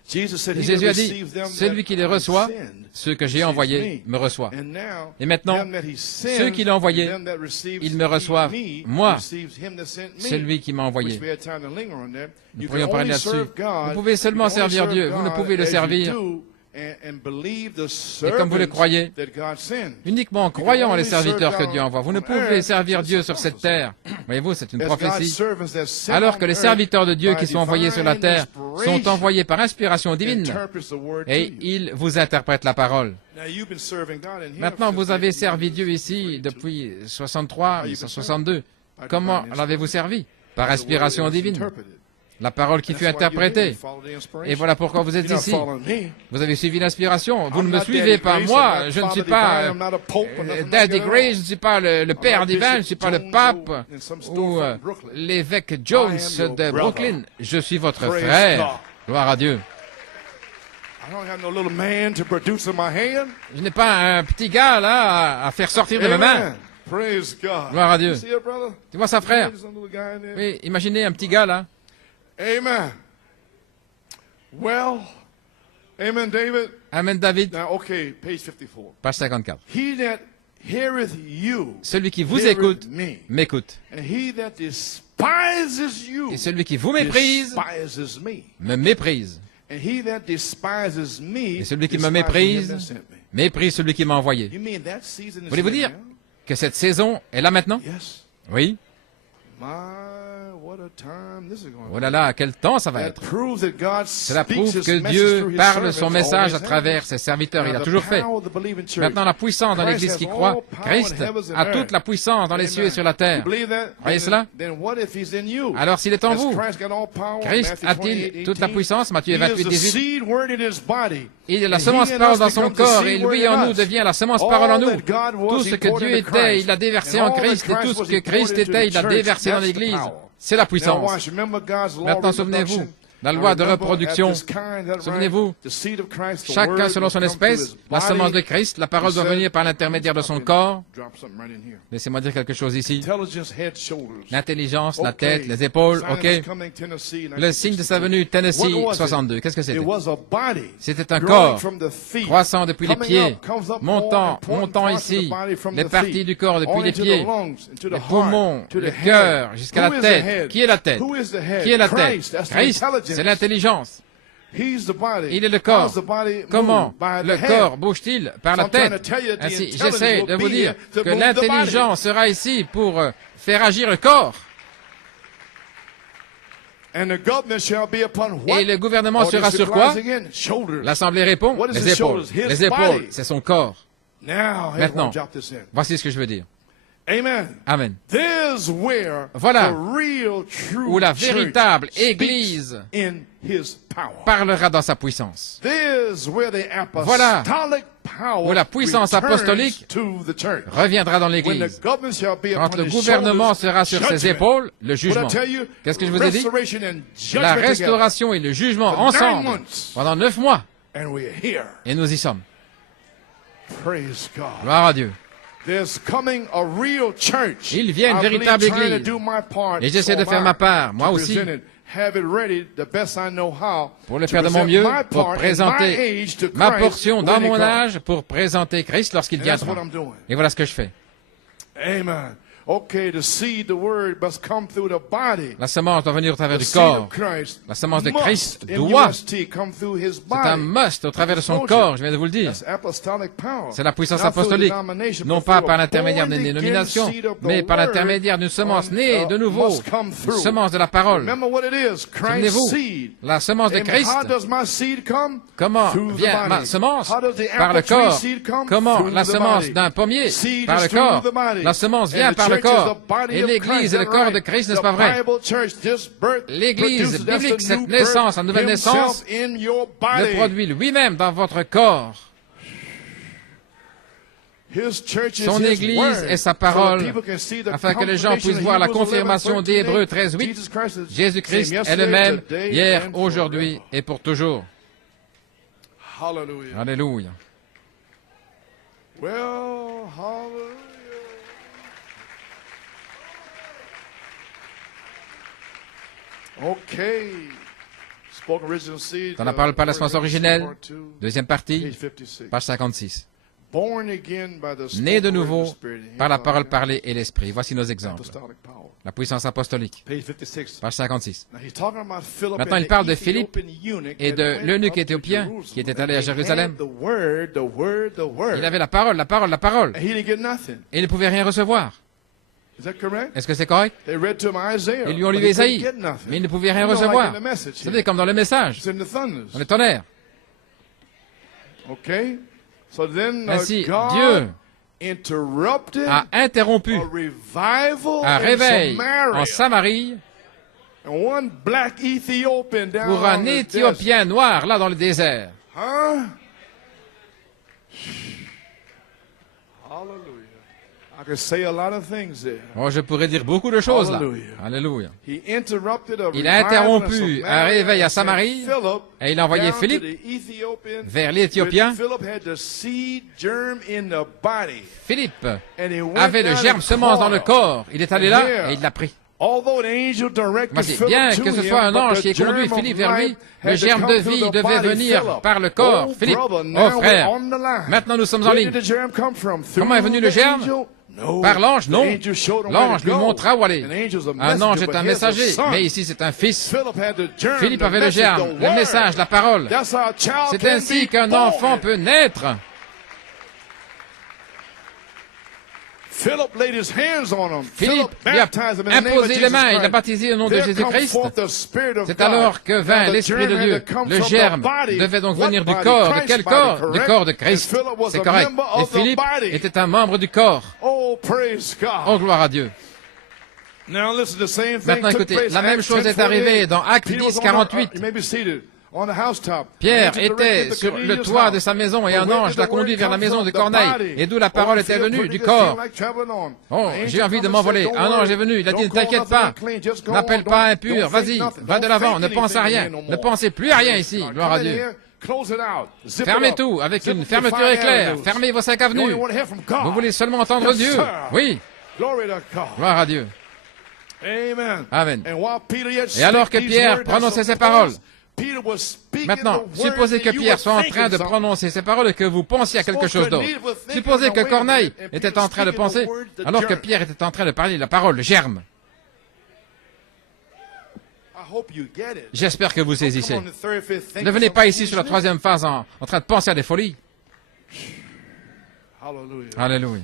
Jésus a dit, celui qui les reçoit, ceux que j'ai envoyés me reçoit. Et maintenant, ceux qui l'ont envoyé, ils me reçoivent, moi, celui qui m'a envoyé. Nous pourrions parler là-dessus. Vous pouvez seulement servir Dieu, vous ne pouvez le servir. Et comme vous le croyez, uniquement en croyant les serviteurs que Dieu envoie. Vous ne pouvez servir Dieu sur cette terre. Voyez-vous, c'est une prophétie. Alors que les serviteurs de Dieu qui sont envoyés sur la terre sont envoyés par inspiration divine et ils vous interprètent la parole. Maintenant, vous avez servi Dieu ici depuis 63, 1962. Comment l'avez-vous servi? Par inspiration divine. La parole qui fut interprétée. Et voilà pourquoi vous êtes ici. Vous avez suivi l'inspiration. Vous ne me suivez pas. Moi, je ne suis pas Daddy Grace, je ne suis pas le Père divin, je ne suis pas le pape ou l'évêque Jones de Brooklyn. Je suis votre frère. Gloire à Dieu. Je n'ai pas un petit gars là à faire sortir de mes mains. Praise God. Gloire à Dieu. You see it, brother? Tu vois ça, frère? There's some little guy in there. Oui, imaginez un petit gars là. Amen. Well, amen, David. Amen, David. Now, okay, page 54. Page 54. He that heareth you, Celui qui vous heareth écoute, me. m'écoute. And he that despises you, Et celui qui vous méprise, despises me. me méprise. And he that despises me, Et celui qui me despises him méprise, that sent me. méprise celui qui m'a envoyé. You mean that season is Voulez-vous here dire now? que cette saison est là maintenant? Yes. Oui. My, what a time this is going Oh là là, quel temps ça va That être. proves that God Cela speaks prouve his que message Dieu through his parle son servants, message always à travers has. ses serviteurs. Il a Now, toujours the fait. power of the believing church. Maintenant, la puissance dans Christ l'Église has qui all croit, power in Christ heavens and a earth. toute la puissance dans les cieux et sur la You terre. believe that? Croyez cela? Then what if he's in you? Alors s'il est en Has vous, Christ got all power? Christ Matthew a-t-il 28, toute la 18? puissance? Matthieu He is 28, the 18. seed word in his body. Il est la And semence he in parole us dans son becomes the corps seed et word lui en in nous us. devient la semence parole en All nous. that God was, Tout he ce que poured Dieu into était, Christ. il l'a déversé And en all that Christ et tout Christ ce was, que he poured Christ into était, the il l'a church. déversé dans That's the l'Église. power. C'est la Now puissance. watch, remember God's law Maintenant, of souvenez-vous, reproduction? la loi de Now, remember, reproduction. at this kind, that Souvenez-vous, right, the seed of Christ, the chacun word selon son will come through espèce, his la body. semence de Christ, la parole doit venir par l'intermédiaire de son corps. Drop something right in here. Laissez-moi dire quelque chose ici. Intelligence, head, shoulders. L'intelligence, la Okay. tête, les épaules, Sign of ok. his coming, Tennessee, Le signe de sa venue, Tennessee, What was it? 62. Qu'est-ce que It c'était? was a body C'était un growing corps from the feet, croissant depuis les coming pieds, up, comes up montant, more important montant parts of the ici, body from les the parties feet, du corps depuis on les into the pieds, lungs, into the les heart, poumons, to the le head. cœur, jusqu'à Who la is the tête. head? Qui est la tête? Who is the head? Qui est la tête? Christ. That's the Christ, intelligence. c'est l'intelligence. He's the body. Il est le corps. How's the body Comment move? By le the head. corps bouge-t-il? Par la So I'm trying to tête. tell you that the Ainsi, intelligence j'essaie will de vous be dire here to que move the body. l'intelligence sera ici pour faire agir le corps. And the government shall be upon what? Et le gouvernement Oh, sera this sur is quoi? rise again. Shoulders. L'Assemblée répond, What is les his épaules. shoulders? His Les épaules, body. c'est son corps. Now, Maintenant. everyone drop this in. Voici ce que je veux dire. Amen. Amen. There's where Voilà the real, true où la church véritable speaks Église in his power. parlera dans sa puissance. There's where the Voilà apostolic power où la puissance returns apostolique to the church. Reviendra dans When l'Église. the government shall be Quand upon le his gouvernement shoulders, sera sur ses judgment. épaules, le What I jugement. tell you, Qu'est-ce que je vous ai dit? restoration and judgment La together. restauration et le jugement For 9 ensemble months. pendant 9 mois. And we're here. Et nous y sommes. Praise God. Gloire à Dieu. There's coming a real church. Il vient une I believe véritable trying to église. do my part, Et j'essaie so de faire am ma I, part, moi to aussi, present it, have it ready the best I know how, pour le to faire de mon present mieux, my pour part in my présenter age to ma Christ portion dans when he mon comes. âge, pour présenter Christ lorsqu'il And that's viendra. what I'm doing. Et voilà ce que je fais. Amen. Okay, the seed, the word must come through the body. La semence doit venir au travers The du seed of corps. Christ La semence de must, Christ in doit. UST, come through his C'est un body. must au travers de son Told corps, you. je viens de vous le dire. That's apostolic power. C'est la puissance Not through apostolique, denomination, non but pas through par a l'intermédiaire d'une born-again dénomination, seed of the mais par word l'intermédiaire d'une semence née de nouveau, must come une through. semence de la parole. Remember what it is, Christ's Souvenez-vous, seed. la semence de Amen. Christ, How does my seed come? comment Through the vient ma body. semence? How does the Par le apple tree corps. seed come? Comment Through la the semence body. d'un pommier? Seed Par is le through corps. the body. La semence And vient the par le church is corps. the body Et of l'Église Christ, est le that corps de right? Christ, n'est-ce The pas vrai? Bible church, this birth L'Église produces, that's biblique, the cette new naissance, birth la nouvelle naissance, himself in your le body. produit lui-même dans votre corps. His church is Son his Église word, est sa so that parole, people can see the afin que les gens confirmation puissent of voir la Hebrews 11, confirmation 13, d'Hébreux 13:8. Jesus Christ is Jésus-Christ same est yesterday, le même today, hier, and aujourd'hui forever. et pour toujours. Hallelujah. Alléluia. Well, hallelujah. Okay. Spoken original seed. Dans la parole par la semence originelle, part two, deuxième partie, page 56. page 56. Born again by the Né de spoken word nouveau of the Spirit. par la Here parole are parlée et l'esprit. Voici nos exemples. apostolic power. La puissance apostolique, Page 56. page 56. Now he's talking about Philip Maintenant, and il the parle de Philippe Ethiopian eunuch et that de went l'eunuque up to éthiopien Jerusalem. qui était allé à And they Jérusalem. had the word, the word, the word. Il avait la parole, la parole, la parole. And he didn't get nothing. Et il ne pouvait rien recevoir. Is that correct? Est-ce que c'est correct? They read to him Isaiah. Ils lui ont but lu he Ésaïe, couldn't get nothing. mais il ne pouvait rien You know, recevoir. like in the message Vous here. savez, comme dans le message, It's in the thunders. dans les tonnerres. Okay? So then Ainsi, God Dieu interrupted a interrompu a revival un in réveil Samaria. en Samarie And one black Ethiopian down pour on un the Éthiopien noir là dans le désert. desert. Huh? Hallelujah. I I could say a lot of things there. Oh, je pourrais dire beaucoup de choses là. Hallelujah. Alléluia. He interrupted a Il a revival in interrompu Samaria un réveil à and sent Samarie Philip et il a envoyé down to Philippe the Ethiopian, vers l'Éthiopien. which Philip had the seed germ in the body. Philippe And he went avait le down germe and semence dans le caught. corps. Il est allé là et il l'a pris. Although an angel directed Voici, Philip bien to que ce him, soit un but ange the qui ait conduit germ of Philippe vers lui, life le had to germe come de through vie the devait body, venir Philip. par le corps. Oh, Philippe, brother, oh now we're frère, on the line. maintenant nous sommes en Where ligne. did the germ come from? Through Comment est venu le the germe? angel? No. Par l'ange? Non. The angel showed him where L'ange to lui go. montra où aller. An angel's a Un ange messenger, est but un here's a messager, son. mais ici c'est un fils. Philip had the germ, Philippe the avait le message, germe, the le word. message, la parole. That's how a child C'est can ainsi be qu'un born. enfant peut naître. Philip laid his hands on him. Philippe Philip lui a baptized him in the name of imposé les Jesus mains, il l'a Christ. baptisé au nom de There come Jésus-Christ. forth the Spirit of C'est God. alors que vint Now, the l'Esprit de germ had Dieu. to come Le from the germe body. devait donc What venir du body? corps. De Christ's quel body, corps? Du correct? corps de And Christ. Philip was C'est a correct. member Et of the Philippe body. était un membre du corps. Oh, praise God. Oh, gloire à Dieu. Now listen, the same thing Maintenant, took écoutez, place la in même Acts chose est 10:48. arrivée dans Actes Peter was 10, on the- 48. you may be seated. On the housetop. Pierre An angel était directed sur to le Cornelius' toit house. de sa maison et But un where ange did l'a the word conduit vers la come maison from? de The Corneille, body. et d'où la parole Oh, était Philip venue, pretty du good corps. seemed like traveling on. Oh, An j'ai angel envie de come and m'envoler. said, Un "Don't ange worry. est venu, il a dit, ne Don't call t'inquiète nothing pas. unclean, just go N'appelle on. pas Don't- impur, don't fake vas-y, nothing. va de Don't l'avant, fake ne pense à anything rien. in here no Ne more." pensez plus à rien ici, Come gloire à in Dieu. here, close it out. Zip it Fermez up. tout avec Zip une up your fermeture five éclair. avenues. Fermez vos 5 You avenues. only want to hear from God. Vous voulez seulement entendre Yes, Dieu. sir. Oui, Glory to God. gloire à Dieu. Amen. Amen. And while Peter yet Et alors que spake these Pierre words, prononçait ces suppose paroles, Peter was speaking maintenant, the words supposez que and you Pierre were soit en train thinking de something. prononcer ces paroles et que vous pensiez à quelque chose d'autre. Supposez que Corneille était en train de penser, alors que Pierre était en train de parler de la parole, le germe. I hope you get it. J'espère que vous saisissez. Come on, the third, fifth, think Ne venez of pas some ici sur la foolishness. troisième phase en train de penser à des folies. Hallelujah. Alléluia.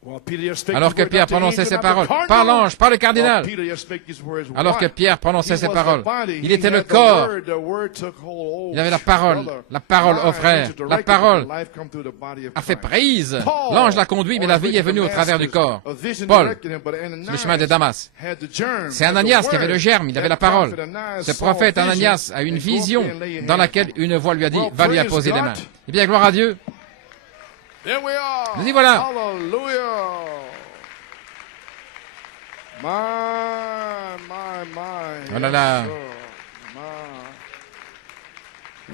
While Peter yet spake Alors these que words, Pierre not the prononçait angel, ces not the paroles, cardinal. par l'ange, par le While cardinal, Peter yet spake these words, alors que why? Pierre prononçait He ces was paroles, the body. il He était le had the corps. word. The word took hold. Il avait la parole, Brother, la parole, my oh frère, angel la directed parole the life come through the body of a fait Christ. prise. Paul, L'ange l'a conduit, mais la vie est venue au travers du corps. Paul, sur le chemin de Damas. C'est Ananias qui avait le germe, il avait la parole. Ce prophète Ananias a une vision dans laquelle une voix lui a dit, va lui imposer les mains. Eh bien, gloire à Dieu. There we are. Nous y voilà. Hallelujah. My. Oh là là. Yes, sir. My.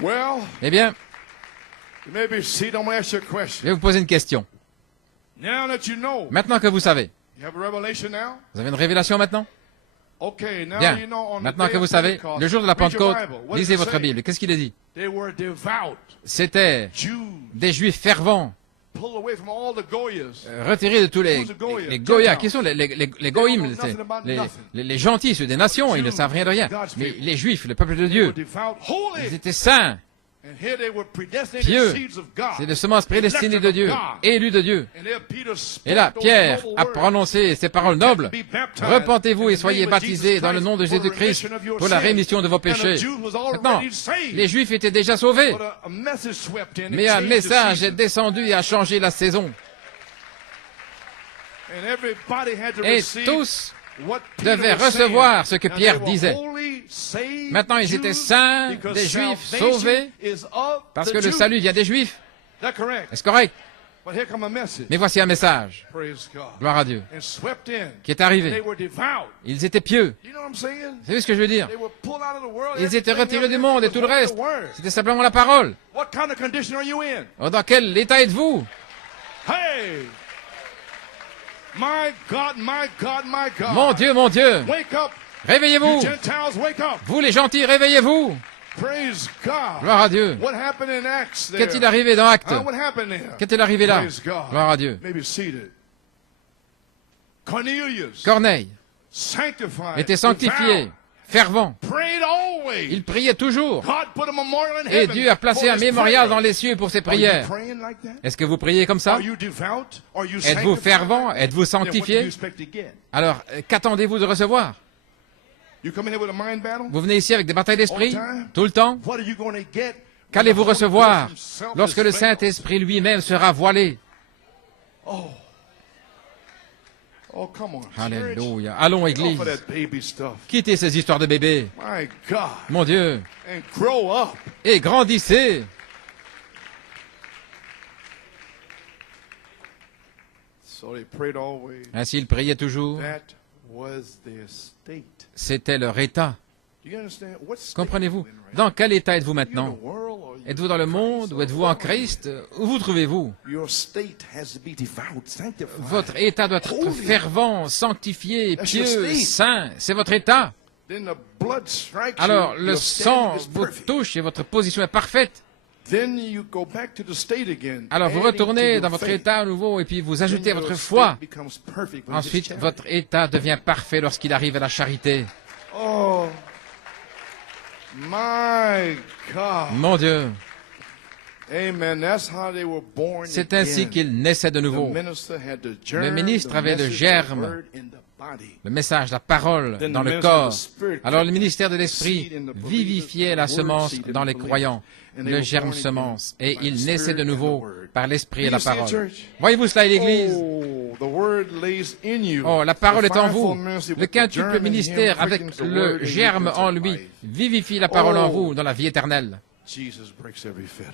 Well, Eh bien, you may be seated. I'm going to ask you a je question. vais vous poser une question. Now that you know, Maintenant que vous savez, you have a revelation now? vous avez une révélation maintenant? Okay, now Bien. you know on the Maintenant day que vous of savez, Pentecost, le jour de la read your Pentecôte, Bible. What lisez does it votre say? Bible. Qu'est-ce qu'il est dit? They were devout C'était Jews, des Juifs fervents, pulled away from all the Goyas. retirés de tous les Goya. Qui sont les Goïm, les gentils, ceux des nations, ils ne savent rien de rien. Mais les Juifs, le peuple de They were Dieu, devout, ils holy, étaient saints, and here they were predestinated pieux. seeds of God. C'est des semences prédestinées de Dieu, Elected of God. élus de Dieu. And there Peter spoke Et là, those Pierre noble a words. prononcé ces paroles nobles. Be baptized Repentez-vous in et the soyez name of Jesus baptisés dans le nom de Christ for the Jésus-Christ remission of your pour la sins. rémission de vos And the péchés. Jews was already Maintenant, saved. les Juifs étaient déjà sauvés, But a message swept in and mais un changed the message season. est descendu et a changé la saison. And everybody had to Et receive tous what Peter devaient was recevoir ce que saying. Pierre And they were disait. holy, saved Maintenant, ils Jews étaient saints, because des Juifs salvation sauvés, is of parce the que le Jews. salut vient des Juifs. That's correct. Est-ce correct? But here come a message. Mais voici un message, Praise God. gloire à Dieu, And swept in. qui est They arrivé. were devout. Ils étaient pieux. You know what I'm saying? Vous savez ce que je veux dire? They were pulled out of the world. Ils étaient Everything retirés du else monde et was tout le only the reste. word. C'était simplement la parole. What kind of condition are you in? Oh, dans quel état êtes-vous? Hey! My God, my God, my God. Mon Dieu, Wake up, réveillez-vous. you Gentiles, wake up. Vous les gentils, réveillez-vous. Praise God. Gloire à Dieu. What happened in Acts there? Qu'est-il arrivé dans Actes? What happened there? Qu'est-il arrivé là? Praise God. Gloire à Dieu. Maybe seated. Cornelius, Corneille sanctified, était sanctifié, devout, fervent. prayed always. Il priait toujours. God put a memorial in Et heaven Dieu a placé for un his mémorial prayer. dans les cieux pour ses Are you prières. praying like that? Est-ce que vous priez comme ça? Are you devout? Are you Êtes-vous sanctified? fervent? Êtes-vous Then what do you sanctifié? expect to get? Alors, qu'attendez-vous de recevoir? You come in here with a mind battle? Vous venez ici avec des batailles d'esprit? All the time? Tout le temps? What are you going to get? Qu'allez-vous when the Holy recevoir Ghost himself lorsque is le veiled? Saint-Esprit lui-même sera voilé? Oh, come on. Alléluia. Allons, Church. Église. Off of that baby stuff. Quittez ces histoires de bébés. My God. Mon Dieu. And grow up. Et grandissez. Ainsi, ils priaient toujours. C'était leur état. Comprenez-vous? Dans quel état êtes-vous maintenant? Êtes-vous dans le monde ou êtes-vous en Christ? Où vous trouvez-vous? Votre état doit être fervent, sanctifié, pieux, saint. C'est votre état. Alors, le sang vous touche et votre position est parfaite. Alors, vous retournez dans votre état à nouveau et puis vous ajoutez votre foi. Ensuite, votre état devient parfait lorsqu'il arrive à la charité. Oh, my God. Mon Dieu. Amen. That's how they were born C'est ainsi again. qu'ils naissaient de nouveau. Le ministre avait le germe, le message, la parole dans le corps. Alors le ministère de l'Esprit vivifiait la semence dans les croyants, le germe semence, et ils naissaient de nouveau par l'Esprit et la parole. Voyez-vous cela, l'Église? Oh, la parole est en vous. Le quintuple ministère avec le germe en lui vivifie la parole en vous dans la vie éternelle.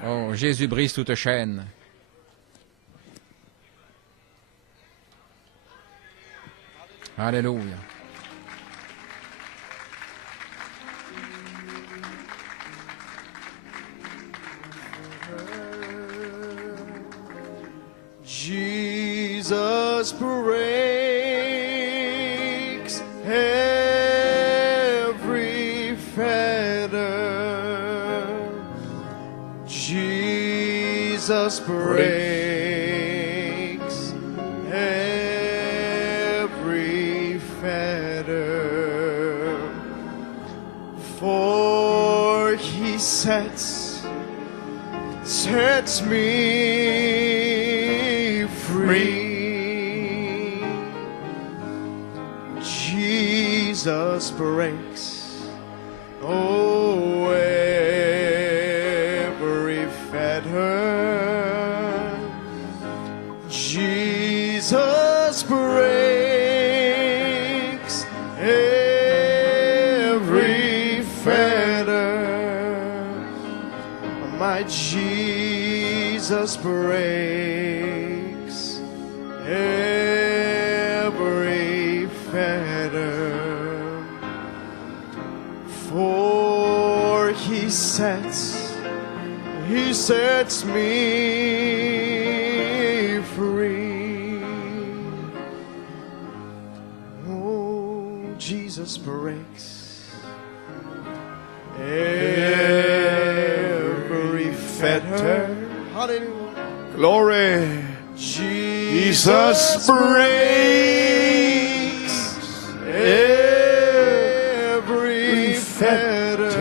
Oh, Jésus brise toute chaîne. Alléluia. Jesus breaks every fetter. Jesus breaks every fetter. For he sets me free. Jesus breaks, oh, every fetter. Jesus breaks every fetter. My Jesus breaks every fetter. For he sets me free. Oh, Jesus breaks every fetter. Hallelujah. Glory. Jesus breaks every fetter.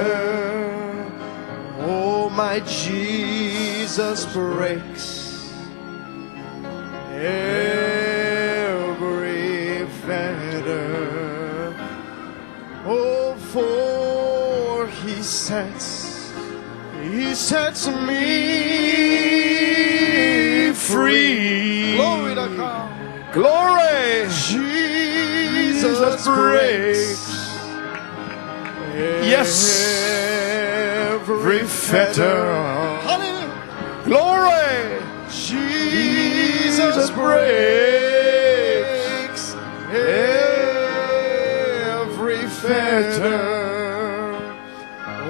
Oh, my Jesus breaks every fetter. Oh, for he sets me free. Glory to God. Glory. Jesus breaks Yes. every fetter. Hallelujah. Glory. Jesus breaks every fetter.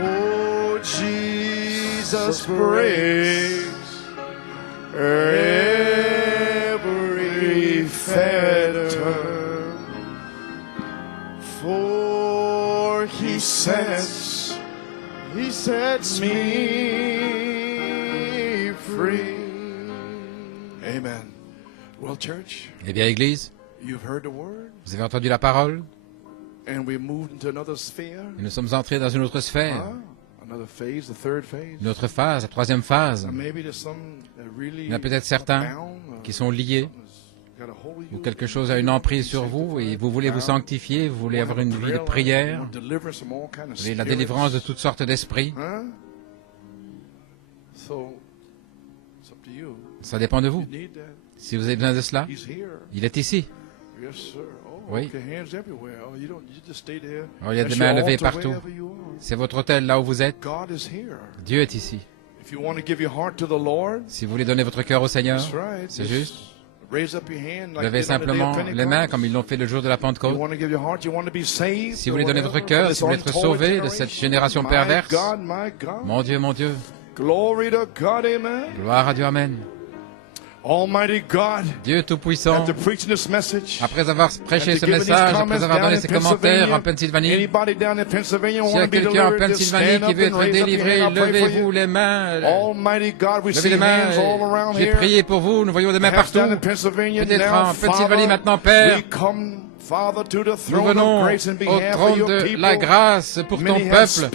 Oh, Jesus breaks every fetter. For he sets me free. Amen. Well, church, Eh bien, Église, you've heard the word, vous avez entendu la parole, and we moved into another sphere. et nous sommes entrés dans une autre sphère, Another phase, the third phase. une autre phase, la troisième phase. And maybe there's some that really Il y en a peut-être certains bound, qui sont liés, got a hold of ou you, quelque chose a une emprise sur vous, et vous voulez vous sanctifier, vous voulez avoir une vie de prière, deliverance from all kind of vous voulez la délivrance de toutes sortes d'esprits. Huh? So, it's up to you. Ça dépend de vous. You need that. Si vous avez besoin de cela, He's here. il est ici. Yes, sir. Oh, Oui. okay, hands everywhere. Oh, you just stay there. Oh, il y a des That's mains your levées altar partout. wherever you are. C'est votre hôtel là où vous êtes. God is here. Dieu est ici. If you want to give your heart to the Lord, Si vous voulez donner votre cœur au Seigneur, that's right. c'est Just juste. Levez simplement les mains comme ils l'ont fait le jour de la Pentecôte. Si vous voulez donner votre cœur, si vous voulez être sauvé de cette génération perverse, mon Dieu, gloire à Dieu, amen. Dieu Tout-Puissant, après avoir prêché ce message, après avoir donné ses commentaires en Pennsylvanie, s'il y a quelqu'un en Pennsylvanie qui veut être délivré, levez-vous les mains. Levez les mains. J'ai prié pour vous. Nous voyons des mains partout. Peut-être en Pennsylvanie maintenant, Père. Nous venons au trône de la grâce pour ton peuple.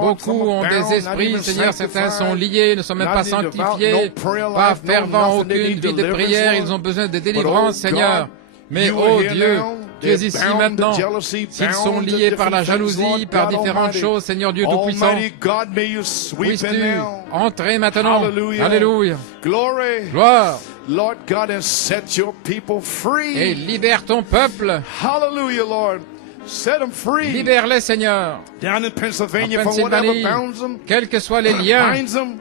Beaucoup ont des esprits, Seigneur, certains sont liés, ne sont même pas sanctifiés, pas fervents, aucune vie de prière, ils ont besoin de délivrance, Seigneur. Mais, oh Dieu, tu es ici maintenant. S'ils sont liés par la jalousie, par différentes choses, Seigneur Dieu Tout-Puissant, puisses-tu entrer maintenant. Alléluia. Gloire. Lord God, and set your people free. Et libère ton peuple. Hallelujah, Lord. Set them free. Libère-les, Seigneur. Down in Pennsylvania, en for whatever Pennsylvanie, bounds them, quels que soient les liens,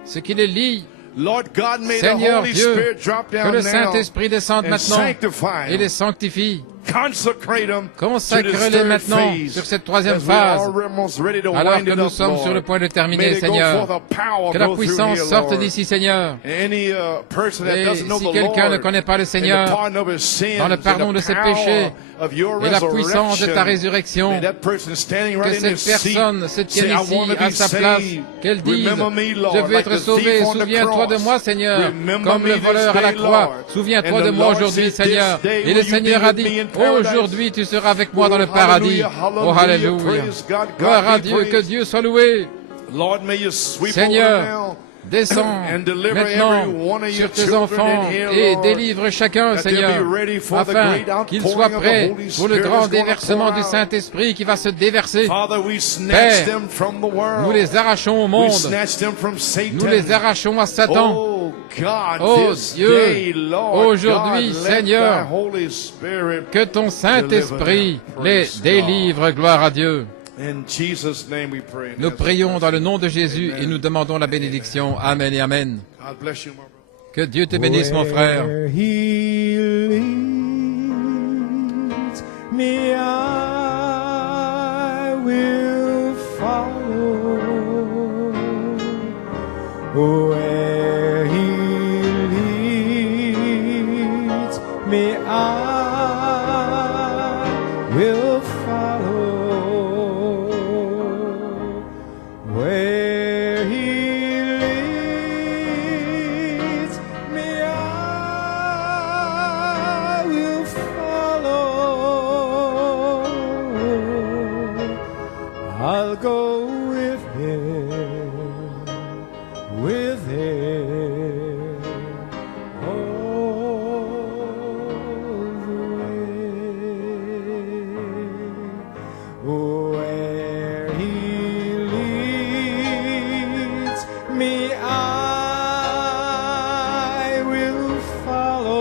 ce qui les lie, Lord God, may Seigneur the Holy Dieu, Spirit drop down que le now Saint-Esprit descende and maintenant sanctify et les sanctifie. Consecrate them to this Consacre-les third maintenant phase sur cette troisième as we are phase, almost ready to alors wind que it nous up, sommes Lord. sur le point de May terminer, they go Seigneur. forth, the power Que la go through puissance here, sorte Lord. d'ici, Seigneur. Any person that Et doesn't know si the quelqu'un ne Lord connaît pas le and the Seigneur, pardon of his sins dans le pardon and de the ses power péchés of your et la puissance de ta resurrection, résurrection, may that person standing que right in cette their seat personne se tienne say, I ici want to à be sa place, saved. qu'elle dise, Remember me, Lord, je veux like être the sauvé, thief on the souviens-toi de cross. moi, Seigneur, Remember comme me le this voleur à la day, croix, Lord. souviens-toi And de the moi Lord aujourd'hui, said, Seigneur. this day Et will le you Seigneur be a with dit, me in paradise. aujourd'hui tu seras avec moi dans le Oh, paradis. hallelujah, Oh, hallelujah, alléluia. praise God, God Gloire à be Dieu, que praised. Dieu soit loué. Lord, may you sweep Seigneur, over now descends and deliver maintenant every one of sur your tes children enfants in here, et Lord, délivre chacun, that they'll Seigneur, be ready for the afin great qu'ils outpouring soient of the prêts Holy pour le Spirit grand that's gonna déversement pour du out. Saint-Esprit qui va se déverser. Father, we snatch Père, them from the world. nous les arrachons au We monde, snatch them from Satan. nous les arrachons à Satan. Oh God, Oh this Dieu, day, Lord aujourd'hui, God, let Seigneur, thy Holy Spirit que ton Saint-Esprit deliver them. les Praise délivre, gloire à Dieu. In Jesus' name we pray. Nous prions dans le nom de Jésus et nous demandons la bénédiction. Amen et Amen. God bless you, my brother. Que Dieu te bénisse, mon frère. Where he leads me, I will follow. Where he leads me, I will follow. Where he leads me, I will follow. I'll go with him all the way. Where he leads me, I will follow.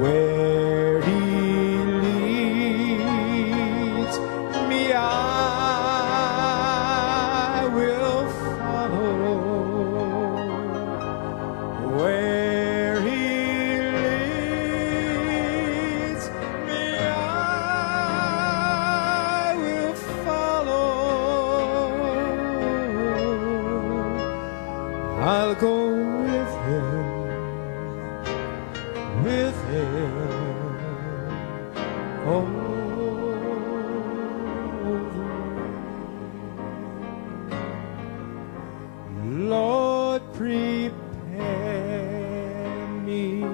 Where he leads me, I will follow. Where he leads me, I will follow. I'll go with him all the way. Lord, prepare me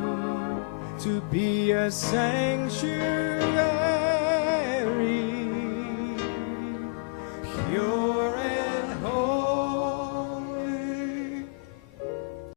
to be a sanctuary